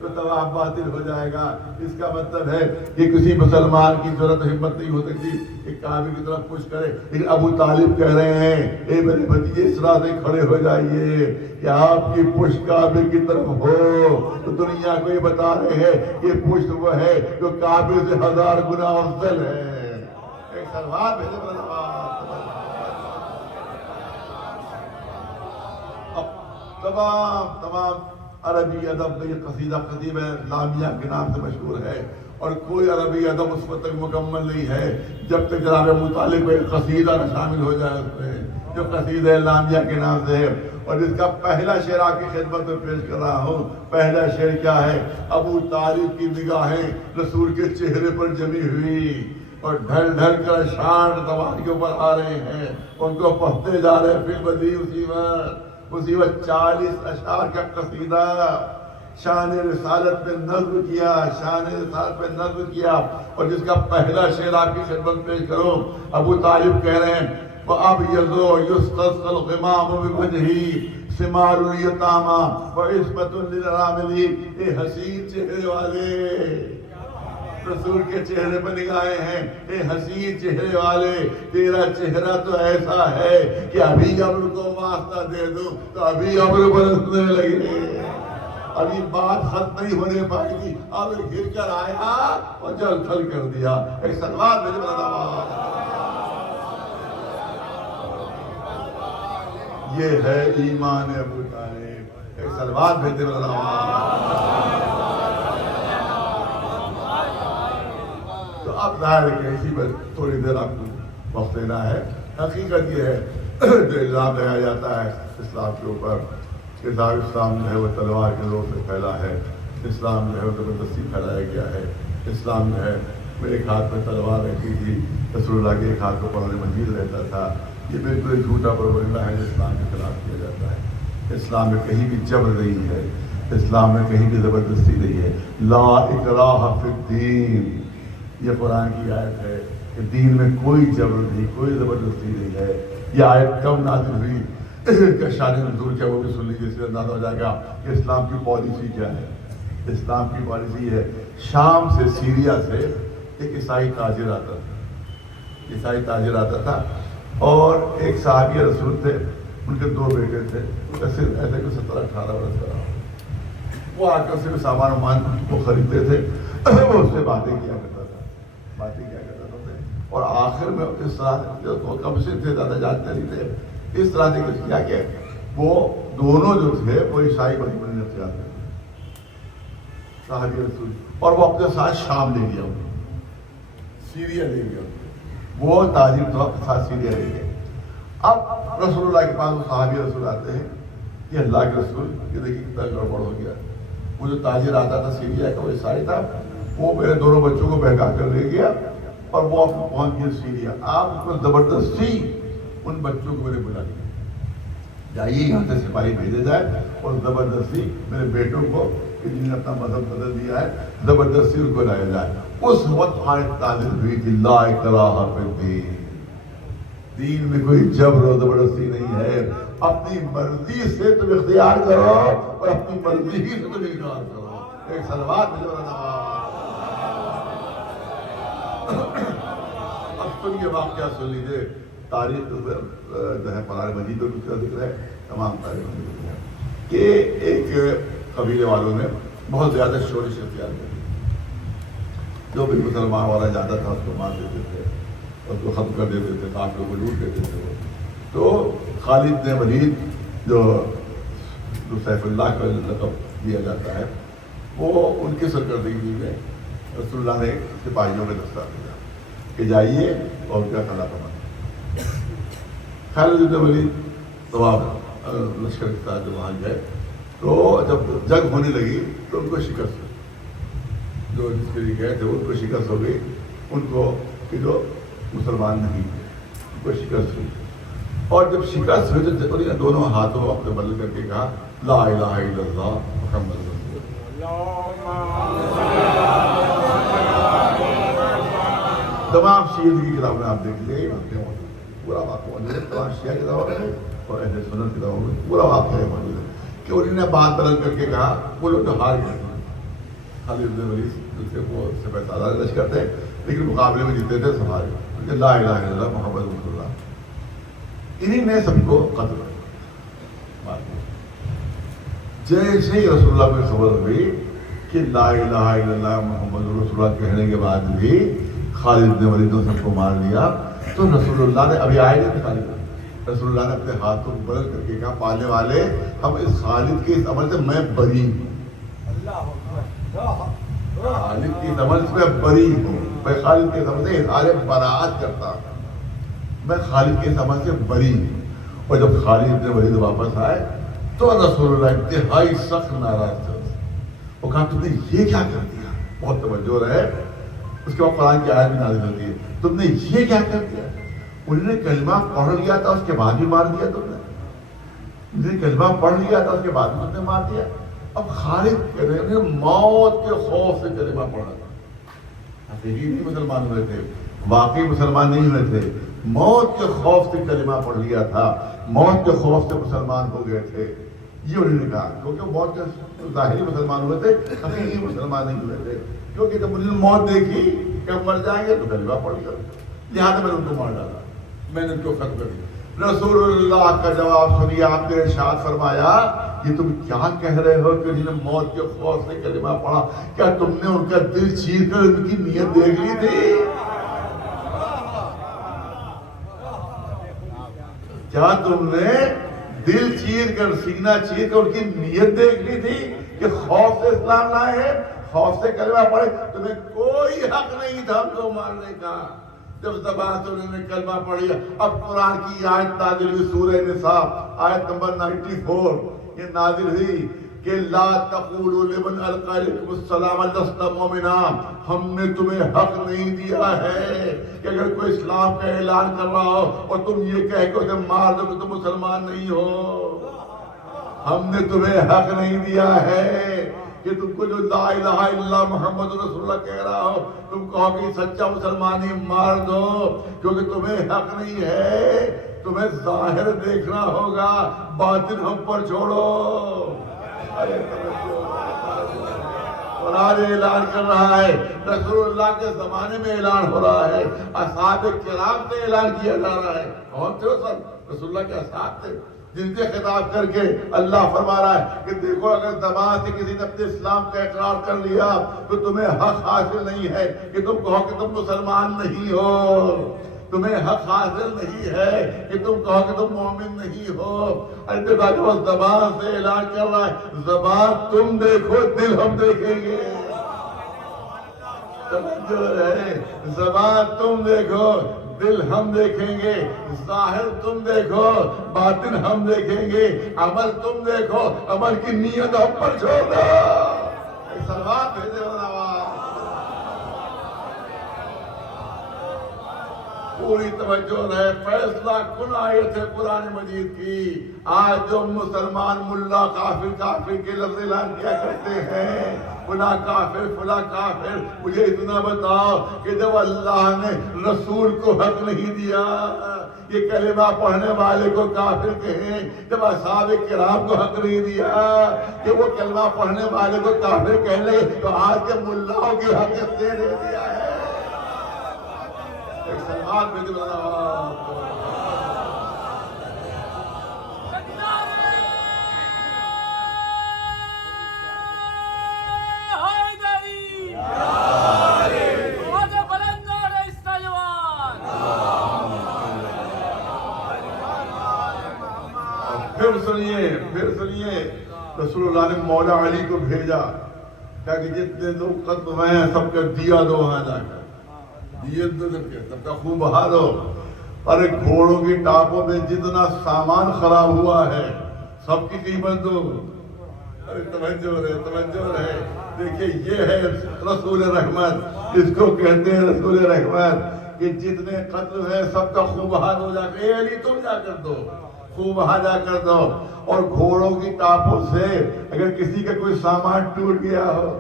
تو طواف باطل ہو جائے گا. اس کا مطلب ہے کہ کسی مسلمان کی ضرورت ہمت نہیں ہو سکتی کہ کعبے کی طرف پوچھ کرے. لیکن ابو طالب کہہ رہے ہیں اے میرے بھتیجے اس طرح سے کھڑے ہو جائیے کہ آپ کی پشت کعبے کی طرف ہو. تو دنیا کو یہ بتا رہے ہیں کہ پشت وہ ہے جو کعبے سے 1000 گنا افضل ہے. ایک سلوات بھیجے تمام عربی ادب میں یہ قصیدہ قدیم ہے, لامیہ کے نام سے مشہور ہے, اور کوئی عربی ادب اس وقت تک مکمل نہیں ہے جب تک جناب ابو طالب کا قصیدہ نہ شامل ہو جائے اس میں, جو قصیدہ لامیہ کے نام سے ہے. اور اس کا پہلا شعر آپ کی خدمت میں پیش کر رہا ہوں. پہلا شعر کیا ہے؟ ابو طالب کی نگاہیں رسول کے چہرے پر جمی ہوئی اور ڈھل ڈھل کر شان زبان کے اوپر آ رہے ہیں, ان کو پڑھتے جا رہے ہیں. پھر بدی مصیبت 40 اشعار کا قصیدہ شان رسالت پہ نظم کیا, شان رسالت پہ نظم کیا, اور جس کا پہلا شعر آپ کی خدمت پیش کروں. ابو طالب کہہ رہے ہیں وَأَبْيَضُ يُسْتَسْقَى الْغِمَامُ بِوَجْهِهِ ثِمَارُ الْيَتَامَى وَعِصْمَةٌ لِلْأَرَامِلِ. اے حسین چہرے والے, رسول کے چہرے پر نگاہیں ہیں. اے حسین چہرے والے, تیرا چہرہ تو ایسا ہے کہ ابھی ابر کو واسطہ دے دوں تو ابھی ابر برسنے لگے. ابھی بات ختم نہیں ہونے پائی تھی, ابر گر کر آیا اور جل تھل کر دیا. ایک سلوات میرے بلد. یہ ہے ایمان ابو طالب. ایک سلوات بھیجتے بلد. تو اب ظاہر ہے کہ اسی پر تھوڑی دیر آپ کو وقت دینا ہے. حقیقت یہ ہے جو الزام لگایا جاتا ہے اسلام کے اوپر کہ اسلام جو ہے وہ تلوار کے زور سے پھیلا ہے, اسلام جو ہے وہ زبردستی پھیلایا گیا ہے, اسلام جو ہے وہ ایک ہاتھ میں تلوار رہتی تھی, رسول اللہ کے ایک ہاتھ کو قرآن مجید رہتا تھا. یہ بالکل جھوٹا پروپیگنڈا ہے جو اسلام کے خلاف کیا جاتا ہے. اسلام میں کہیں بھی جبر نہیں ہے, اسلام میں کہیں بھی زبردستی نہیں ہے. لا اکراہ فی الدین, یہ قرآن کی آیت ہے کہ دین میں کوئی جبر نہیں, کوئی زبردستی نہیں ہے. یہ آیت کب نازل ہوئی کہ شان نزول کیا وہ بھی سن لیجیے, اس سے اندازہ ہو جائے گا کہ اسلام کی پالیسی کیا ہے. اسلام کی پالیسی ہے, شام سے سیریا سے ایک عیسائی تاجر آتا تھا, عیسائی تاجر آتا تھا, اور ایک صحابی رسول تھے, ان کے 2 بیٹے تھے, ایسے کہ 17-18 برس کا. وہ آ کر صرف سامان وامان کو خریدتے تھے, وہ اس سے باتیں کیا کرتا تھا, اور آخر میں اس طرح کم سے تھے, زیادہ جانتے نہیں تھے, اس طرح سے کچھ کیا کہ وہ دونوں جو تھے وہ عیسائی بننے اختیار تھے, صحابی رسول, اور وہ اپنے ساتھ شام لے گیا, سیریا لے گیا. وہ تاجر تو اپنے ساتھ سیریا لے گئے. اب رسول اللہ کے پاس وہ صحابی رسول آتے ہیں کہ اللہ کے رسول یہ دیکھیے کتنا گڑبڑ ہو گیا. وہ جو تاجر آتا تھا سیریا کا, وہ عیسائی تھا, وہ میرے دونوں بچوں کو بہکا کر لے گیا اور وہ پہنچ گیا سیریا. آپ اس کو زبردستی ان بچوں کو میرے بلا دیا, جائیے یہاں سے سپاہی بھیجے جائے اور زبردستی میرے بیٹوں کو جنہوں نے اپنا مذہب بدل دیا ہے زبردستی ان کو لایا جائے. اس وقت آیت نازل ہوئی تھی لا اکراہ فی الدین, دین میں کوئی جبر و زبردستی نہیں ہے. اپنی مرضی سے تم اختیار کرو اور اپنی مرضی ہی سے تم انکار کرو. ایک سلوات مجھے بنا. اب تم یہ واقعہ سن لیجیے, تاریخ جو ہے قرآن مجید میں اس کا ذکر ہے, تمام تاریخ میں ذکر ہے کہ ایک قبیلے والوں نے بہت زیادہ شورش اختیار کر دی. جو بھی مسلمان والا جاتا تھا اس کو مار دیتے تھے، اس کو ختم کر دیتے تھے، قافلوں کو لوٹ دیتے تھے. تو خالد بن ولید جو سیف اللہ کا لقب دیا جاتا ہے، وہ ان کی سرکردگی میں رسول اللہ نے سپاہیوں میں دستہ دیا کہ جائیے اور کیا خلا کمائیں. خالد بن ولید طواف لشکر کے ساتھ جو وہاں گئے تو جب جنگ ہونے لگی تو ان کو شکست ہوئی. جو جس کے لیے گئے تھے ان کو شکست ہو گئی، ان کو کہ جو مسلمان نہیں تھے ان کو شکست ہوئی. اور جب شکست ہوئی تو انہوں نے دونوں ہاتھوں اپنے بدل کر کے کہا لا الہ الا اللہ محمد رسول اللہ. تمام شیعہ کی کتابوں میں آپ دیکھ لیے پورا واقعہ موجود ہے، تمام شیعہ کتابوں میں اور اہل سنت کتابوں میں پورا واقعہ موجود ہے کہ انہوں نے بات بدل کر کے کہا وہ لوگ جو ہار گئے تھے. خالد بن ولید دوسرے وہ سپہ سالار لشکر تھے لیکن مقابلے میں جیتے تھے سب ہار گئے. لا الہ الا اللہ محمد رسول اللہ انہیں نے سب کو قتل کر. جیسے ہی رسول اللہ کو خبر ہوئی کہ لا الہ الا اللہ محمد رسول اللہ کہنے کے بعد بھی خالد بن ولید نے سب کو مار دیا، تو رسول اللہ نے ابھی آئے نہیں خالد، رسول اللہ نے اپنے ہاتھوں کو بدل کر کے کہا پالنے والے ہم اس خالد کے اس عمل سے میں بری ہوں. خالد کے اس عمل سے میں بری ہوں، میں خالد کے اس عمل سے اظہار براءت کرتا ہوں، میں خالد کے اس عمل سے بری ہوں. اور جب خالد بن ولید واپس آئے تو رسول اللہ انتہائی سخت ناراض تھے. وہ کہا تم نے یہ کیا کر دیا؟ بہت توجہ رہے. اس کے بعد قرآن کی آیت بھی نازل ہوتی ہے تم نے یہ کیا کر دیا؟ انہوں نے کلمہ پڑھ لیا تھا اس کے بعد بھی مار دیا تم نے. انہوں نے کلمہ پڑھ لیا تھا اس کے بعد بھی تم نے مار دیا. اب خالد نے موت کے خوف سے کلمہ پڑھا تھا. حقیقی نہیں مسلمان ہوئے تھے، واقعی مسلمان نہیں ہوئے تھے، موت کے خوف سے کلمہ پڑھ لیا تھا، موت کے خوف سے مسلمان ہو گئے تھے. یہ انہوں نے کہا کیونکہ موت کے ظاہری مسلمان ہوئے تھے، حقیقی مسلمان نہیں ہوئے تھے. کیونکہ جب انہوں نے موت دیکھی کہ ہم مر جائیں گے تو کلمہ پڑھ لیا، لہٰذا میں نے ان کو مار ڈالا، میں نے ان کو ختم کر دیا. رسول اللہ کا جواب سنیے، آپ نے ارشاد فرمایا یہ تم کیا کہہ رہے ہو کہ جنہوں نے موت کے خوف سے کلمہ پڑھا، کیا تم نے ان کا دل چیر کر ان کی نیت دیکھ لی تھی؟ کیا تم نے دل چیر کر سینہ چیر کر ان کی نیت دیکھ لی تھی کہ خوف سے اسلام لائے ہیں، خوف سے کلمہ پڑھے؟ تمہیں کوئی حق نہیں تھا ان کو مارنے کا. جب زبان سے انہوں نے کلمہ پڑھی. اب قرآن کی آیت نازل ہوئی سورہ نساء آیت نمبر 94، یہ نازل ہوئی کہ لا تقولوا لمن القى اليكم السلام لست مؤمنا. ہم نے تمہیں حق نہیں دیا ہے کہ اگر کوئی اسلام کا اعلان کر رہا ہو اور تم یہ کہہ کے اسے مار دو کہ تم مسلمان نہیں ہو. ہم نے تمہیں حق نہیں دیا ہے کہ تم کو جو لا الہ الا اللہ محمد رسول اللہ کہہ رہا ہو تم کہو کہ سچا مسلمان ہی مار دو، کیونکہ تمہیں حق نہیں ہے. تمہیں ظاہر دیکھنا ہوگا، باطن ہم پر چھوڑو. قرآن اعلان کر رہا ہے، رسول اللہ کے زمانے میں اعلان ہو رہا ہے، اصحاب کرام سے اعلان کیا جا رہا ہے. کون تھے وہ سب؟ رسول اللہ کے اصحاب تھے جن سے خطاب کر کے اللہ فرما رہا ہے کہ دیکھو اگر زبان سے کسی نے اپنے اسلام کا اقرار کر لیا تو تمہیں حق حاصل نہیں ہے کہ تم کہو کہ تم مسلمان نہیں ہو. تمہیں حق حاصل نہیں ہے کہ تم کہو کہ تم مومن نہیں ہو. جو زبان سے اعلان کر رہا ہے، زبان تم دیکھو دل ہم دیکھیں گے. زبان تم دیکھو دل ہم دیکھیں گے، ظاہر تم دیکھو باطن ہم دیکھیں گے، عمل تم دیکھو عمل کی نیت ہم پر چھوڑ دو. سلوات بھیجے پوری توجہ رہے. فیصلہ کن آیت ہے قرآن مجید کی. آج جو مسلمان ملا کافر کے لفظ اعلان کیا کرتے ہیں، فلاں کافر فلاں کافر، مجھے اتنا بتاؤ کہ جب اللہ نے رسول کو حق نہیں دیا یہ کلمہ پڑھنے والے کو کافر کہیں، جب اصحاب کرام کو حق نہیں دیا کہ وہ کلمہ پڑھنے والے کو کافر کہہ لے، تو آج کے ملاؤں کی حقیقت دے دیا ہے. ایک سلمان میں رسول اللہ نے مولا علی کو بھیجا کہ جتنے لوگ قتل ہوئے ہیں سب کا دیا دو وہاں جا کر، دیت دو سب کا خون بہا دو. ارے گھوڑوں کی ٹاپوں میں جتنا سامان خراب ہوا ہے سب کی قیمت دو. ارے توجہ رہے. دیکھیے یہ ہے رسول رحمت، اس کو کہتے ہیں رسول رحمت کہ جتنے قتل ہیں سب کا خون بہا دو جا کر. علی تم جا کر دو، خون بہا جا کر دو. اور گھوڑوں کی ٹاپوں سے اگر کسی کا کوئی سامان ٹوٹ گیا ہو،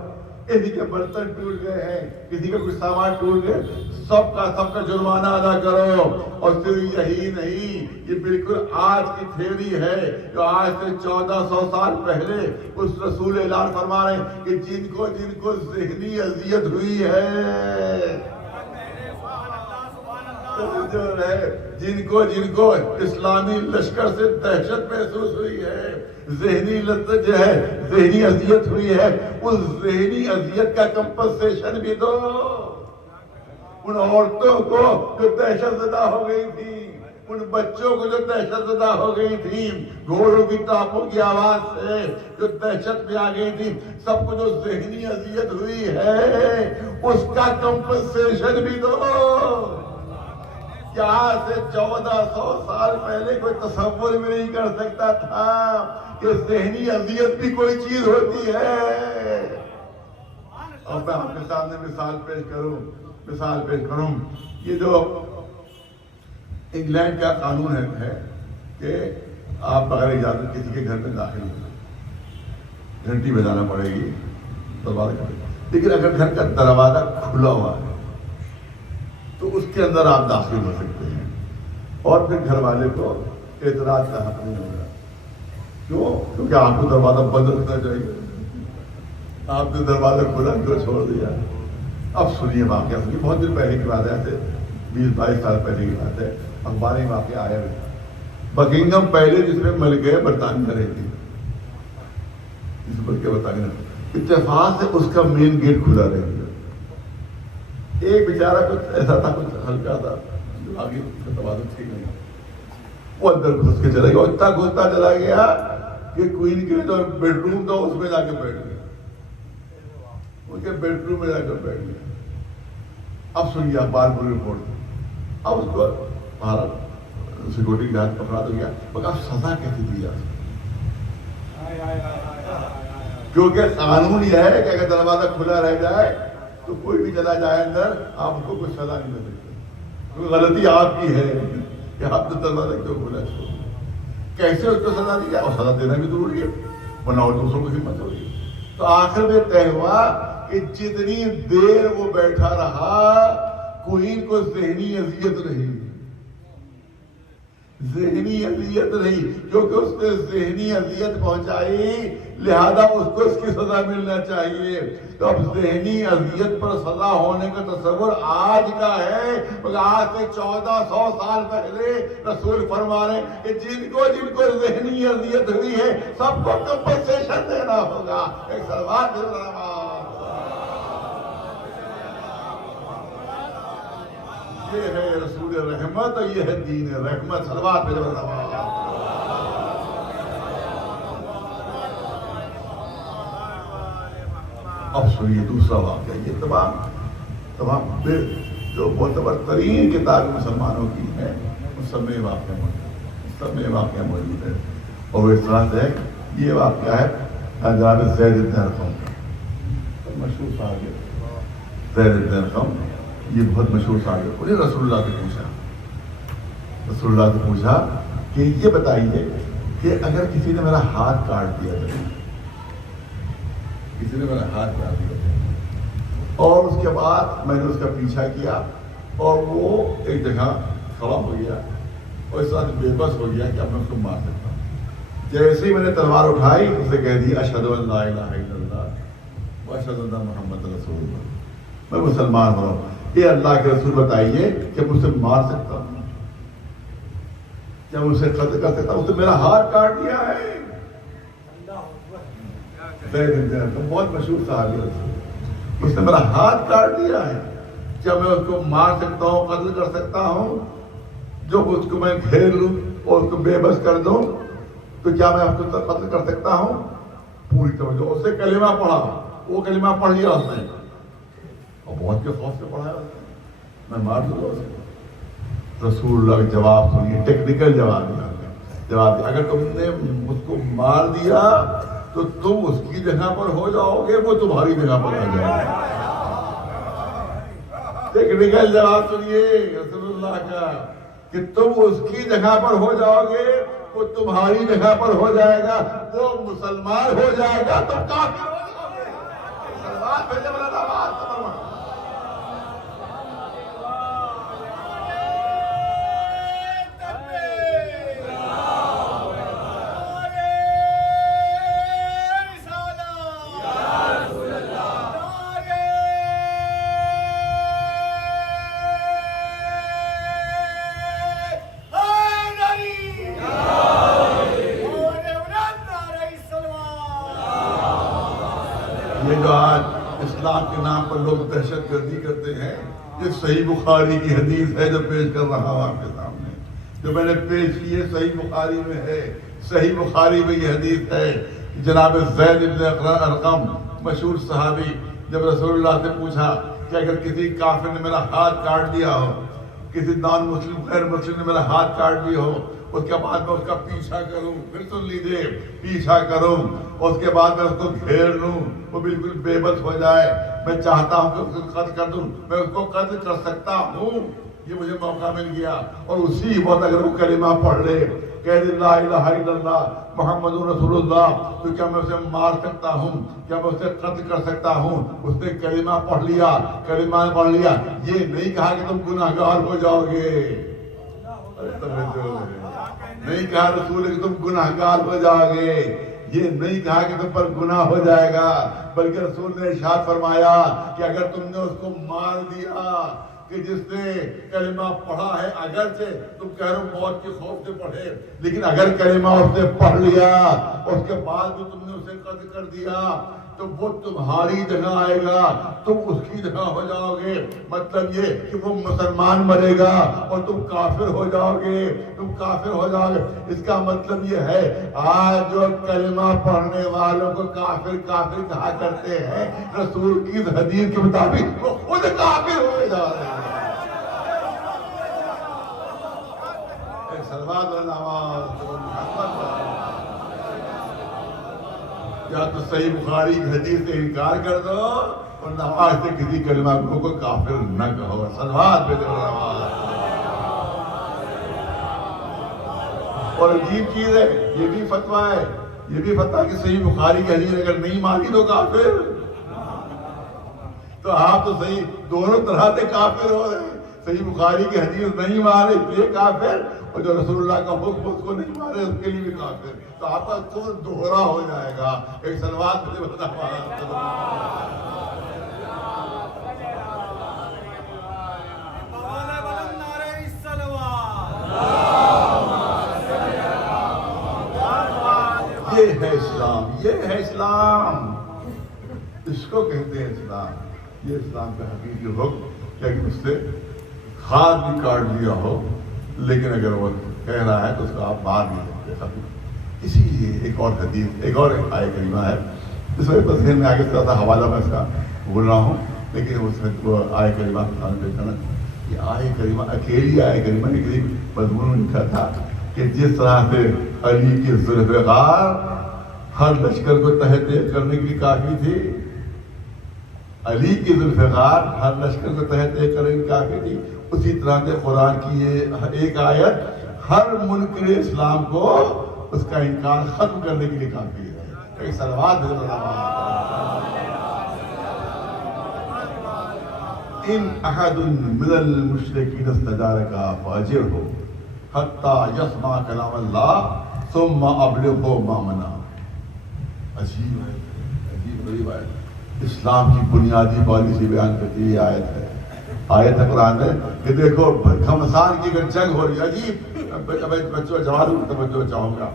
کسی کے برتن ٹوٹ گئے ہیں، کسی کا کوئی سامان ٹوٹ گئے، سب کا جرمانہ ادا کرو. اور صرف یہی نہیں، یہ بالکل آج کی تھیوری ہے جو آج سے 1400 سال پہلے اس رسول اعلان فرما رہے ہیں کہ جن کو ذہنی اذیت ہوئی ہے، جن کو اسلامی لشکر سے دہشت محسوس ہوئی ہے، ذہنی لذت جو ہے، ذہنی اذیت ہوئی ہے، اس ذہنی اذیت کا کمپنسیشن بھی دو. ان عورتوں کو جو دہشت زدہ ہو گئی تھی، ان بچوں کو جو دہشت زدہ ہو گئی تھی، گھوڑوں کی ٹاپوں کی آواز سے جو دہشت میں آ گئی تھی، سب کو جو ذہنی اذیت ہوئی ہے اس کا کمپنسیشن بھی دو. کیا آج سے 1400 سال پہلے کوئی تصور بھی نہیں کر سکتا تھا کہ ذہنی اذیت بھی کوئی چیز ہوتی ہے. اور میں آپ کے سامنے مثال پیش کروں. یہ جو انگلینڈ کا قانون ہے کہ آپ بغیر اجازت کسی کے گھر میں داخل ہو، گھنٹی بجانا پڑے گی، دروازہ کھڑے. لیکن اگر گھر کا دروازہ کھلا ہوا ہے تو اس کے اندر آپ داخل ہو سکتے ہیں اور پھر گھر والے کو اعتراض کا حق نہیں ہوگا. کیوں؟ کیونکہ آپ کو دروازہ بند رکھنا چاہیے. آپ نے دروازہ کھلا کیوں چھوڑ دیا؟ اب سنیے واقعہ، بہت دن پہلے کی بات ہے، 20-22 سال پہلے کی بات ہے. اخبار میں واقعہ آیا ہے. بکنگم پہلے جس میں ملکہ برطانیہ رہتی، جس ملکہ برطانیہ اتفاق سے اس کا مین گیٹ کھلا رہ گیا. ایک بیچارہ کچھ ایسا تھا، کچھ ہلکا تھا، آگے توازن ٹھیک نہیں، وہ اندر گھس کے چلا گیا. اور اتنا گھستا چلا گیا کہ کوئین کے جو بیڈ روم تھا اس میں جا کے بیٹھ گیا. ان کے بیڈ روم میں جا کر بیٹھ گیا. اب سنیے اخبار پر رپورٹ. اب اس کو سیکورٹی گارڈ پکڑا تو گیا، مگر اب سزا کیسے دی جا سکتی؟ کیونکہ قانون یہ ہے کہ اگر دروازہ کھلا رہ جائے تو کوئی بھی چلا جائے اندر، آپ کو کوئی سزا نہیں مل سکتی. کیونکہ غلطی آپ کی ہے کہ آپ نے دروازہ کیوں کھلا چھوڑ. کیسے اس کو سزا دی جائے؟ اور سزا دینا بھی ضروری ہے، ورنہ اور دوسروں کو ہمت ہوگی. تو آخر میں طے ہوا کہ جتنی دیر وہ بیٹھا رہا، کوئین کو ذہنی اذیت رہی، کیونکہ اس نے ذہنی اذیت پہنچائی، لہذا اس کو اس کی سزا ملنا چاہیے. تو اب ذہنی اذیت پر سزا ہونے کا تصور آج کا ہے، مگر آج سے 1400 سال پہلے رسول فرما رہے ہیں کہ جن کو ذہنی اذیت ہوئی ہے سب کو کمپنسیشن دینا ہوگا. ایک سلوات دے رہا. یہ ہے رسول رحمت اور یہ ہے دین رحمت. صلوات پہ رہا. اب سنیے دوسرا واقعہ. یہ تمام جو معتبر ترین کتاب مسلمانوں کی ہے اس سب میں واقعہ موجود ہے. اور وہ اس طرح سے ہے. یہ واقعہ ہے جناب زید بن ارقم کا، مشہور صحابی زید بن ارقم. یہ بہت مشہور صحابی. انہیں رسول اللہ سے پوچھا کہ یہ بتائیے کہ اگر کسی نے میرا ہاتھ کاٹ دیا اور اس کے بعد میں نے اس کا پیچھا کیا اور وہ ایک جگہ کھڑا ہو گیا اور اس طرح بے بس ہو گیا کہ اب میں اس کو مار سکتا ہوں. جیسے ہی میں نے تلوار اٹھائی اسے کہہ دی اشہد ان لا الہ الا اللہ واشہد ان محمد رسول اللہ، میں مسلمان ہو رہا ہوں. یہ اللہ کے رسول بتائیے کہ میں اسے مار سکتا ہوں، کیا میں اسے قتل کر سکتا ہوں؟ اس نے میرا ہاتھ کاٹ دیا ہے. بہت مشہور صحابی رسول، اس نے میرا ہاتھ کاٹ دیا ہے، کیا میں اس کو مار سکتا ہوں، قتل کر سکتا ہوں؟ جو اس کو میں گھیر لوں اور اس کو بے بس کر دوں تو کیا میں آپ کو قتل کر سکتا ہوں؟ پوری توجہ اس سے کلمہ پڑھا، وہ کلمہ پڑھ لیا اس نے اور بہت کے خوف سے پڑھا ہے، میں مار دوں گا اسے۔ رسول اللہ کا جواب سنیے، ٹیکنیکل جواب دیا، اگر تم نے اس کو مار دیا تو تم اس کی جگہ پر ہو جاؤ گے، وہ تمہاری جگہ پر آ جائے گا۔ ٹیکنیکل جواب سنیے رسول اللہ کا کہ تم اس کی جگہ پر ہو جاؤ گے، وہ تمہاری جگہ پر ہو جائے گا، وہ مسلمان ہو جائے گا، تم کافر ہو جاؤ گے۔ مسلمان بھیجے والا نواز یہ جو آج اسلام کے نام پر لوگ دہشت گردی کرتے ہیں، یہ صحیح بخاری کی حدیث ہے جو پیش کر رہا ہوں آپ کے سامنے، جو میں نے پیش کی ہے صحیح بخاری میں ہے۔ صحیح بخاری میں یہ حدیث ہے، جناب زید بن ارقم مشہور صحابی جب رسول اللہ سے پوچھا کہ اگر کسی کافر نے میرا ہاتھ کاٹ دیا ہو، کسی نان مسلم غیر مسلم نے میرا ہاتھ کاٹ دیا ہو، اس کے بعد میں اس کا پیچھا کروں، پھر سن لیجیے، پیچھا کروں، اس کے بعد میں اس کو گھیر لوں، وہ بالکل بے بس ہو جائے، میں چاہتا ہوں کہ اس کو قتل کر دوں، میں اس کو قتل کر سکتا ہوں، یہ مجھے موقع مل گیا، اور اسی وقت اگر وہ کلمہ پڑھ لے، کہہ دے لا الہ الا اللہ محمد رسول اللہ، تو کیا میں اسے مار سکتا ہوں، کیا میں اسے قتل کر سکتا ہوں؟ اس نے کلمہ پڑھ لیا، کلمہ پڑھ لیا، یہ نہیں کہا کہ تم گناہگار ہو جاؤ گے، نہیں کہا رسول کہ تم گناہگار ہو جاؤ گے، یہ نہیں کہا کہ تم پر گناہ ہو جائے گا، بلکہ رسول نے ارشاد فرمایا کہ اگر تم نے اس کو مار دیا کہ جس نے کلمہ پڑھا ہے، اگرچہ تم کہہ رہے ہو موت کے خوف سے پڑھے، لیکن اگر کلمہ اس نے پڑھ لیا اس کے بعد بھی تم نے اسے قتل کر دیا تو وہ تمہاری جگہ آئے گا، تم اس کی جگہ ہو جاؤ گے، مطلب یہ کہ وہ مسلمان مرے گا اور تم کافر ہو جاؤ گے، تم کافر ہو جاؤ گے۔ اس کا مطلب یہ ہے آج جو کلمہ پڑھنے والوں کو کافر کافر کہا کرتے ہیں، رسول کی حدیث کے مطابق وہ خود کافر ہوئے جا رہے ہیں۔ صلوات یا تو صحیح بخاری کی حدیث سے انکار کر دو اور نماز سے کسی کلمہ کو کافر نہ کہو۔ صلوات پہ نماز۔ اور عجیب چیز ہے، یہ بھی فتویٰ ہے، یہ بھی فتویٰ کہ صحیح بخاری کی حدیث اگر نہیں مانی تو کافر، تو آپ تو صحیح دونوں طرح سے کافر ہو رہے ہیں، صحیح بخاری کی حدیث نہیں مانے اس لیے کافر، اور جو رسول اللہ کا حکم اس کو نہیں مانے اس کے لیے بھی کافر، تو آپ کا کون دوہرا ہو جائے گا۔ ایک صلوات مجھے بتا یہ ہے اسلام، یہ ہے اسلام، اس کو کہتے ہیں اسلام۔ یہ اسلام کا حقیقی حکم کہ اگر اس سے ہاتھ بھی کاٹ دیا ہو لیکن اگر وہ کہہ رہا ہے تو اس کو آپ مار نہیں سکتے۔ اسی لیے ایک اور حدیث، ایک اور آیت کریمہ ہے، اس وقت بس ذہن میں آگے تھوڑا سا حوالہ میں اس کا بول رہا ہوں، لیکن اس میں وہ آیت کریمہ پیش کرنا، یہ آیت کریمہ اکیلی آیت کریمہ نے کسی مضمون لکھا تھا کہ جس طرح سے علی کی ذوالفقار ہر لشکر کو تحت کرنے کے لیے کافی تھی، علی کی ذوالفقار ہر لشکر کو تحت کرنے کے لیے کافی تھی، اسی طرح سے قرآن کی یہ ایک آیت ہر منکر اسلام کو اس کا انکار ختم کرنے کے لیے کافی ہے۔ ایک صلوات ان احد من المشرکین استجارک فاجرہ حتی یسمع کلام اللہ ثم ابلغہ مامنا۔ عجیب ہے، عجیب غریب آیت، اسلام کی بنیادی پالیسی بیان کرتی یہ آیت ہے، آیت قرآن ہے کہ دیکھو گھمسان کی اگر جنگ ہو رہی ہے، عجیب بچوں جوانوں کو توجہ چاہوں گا،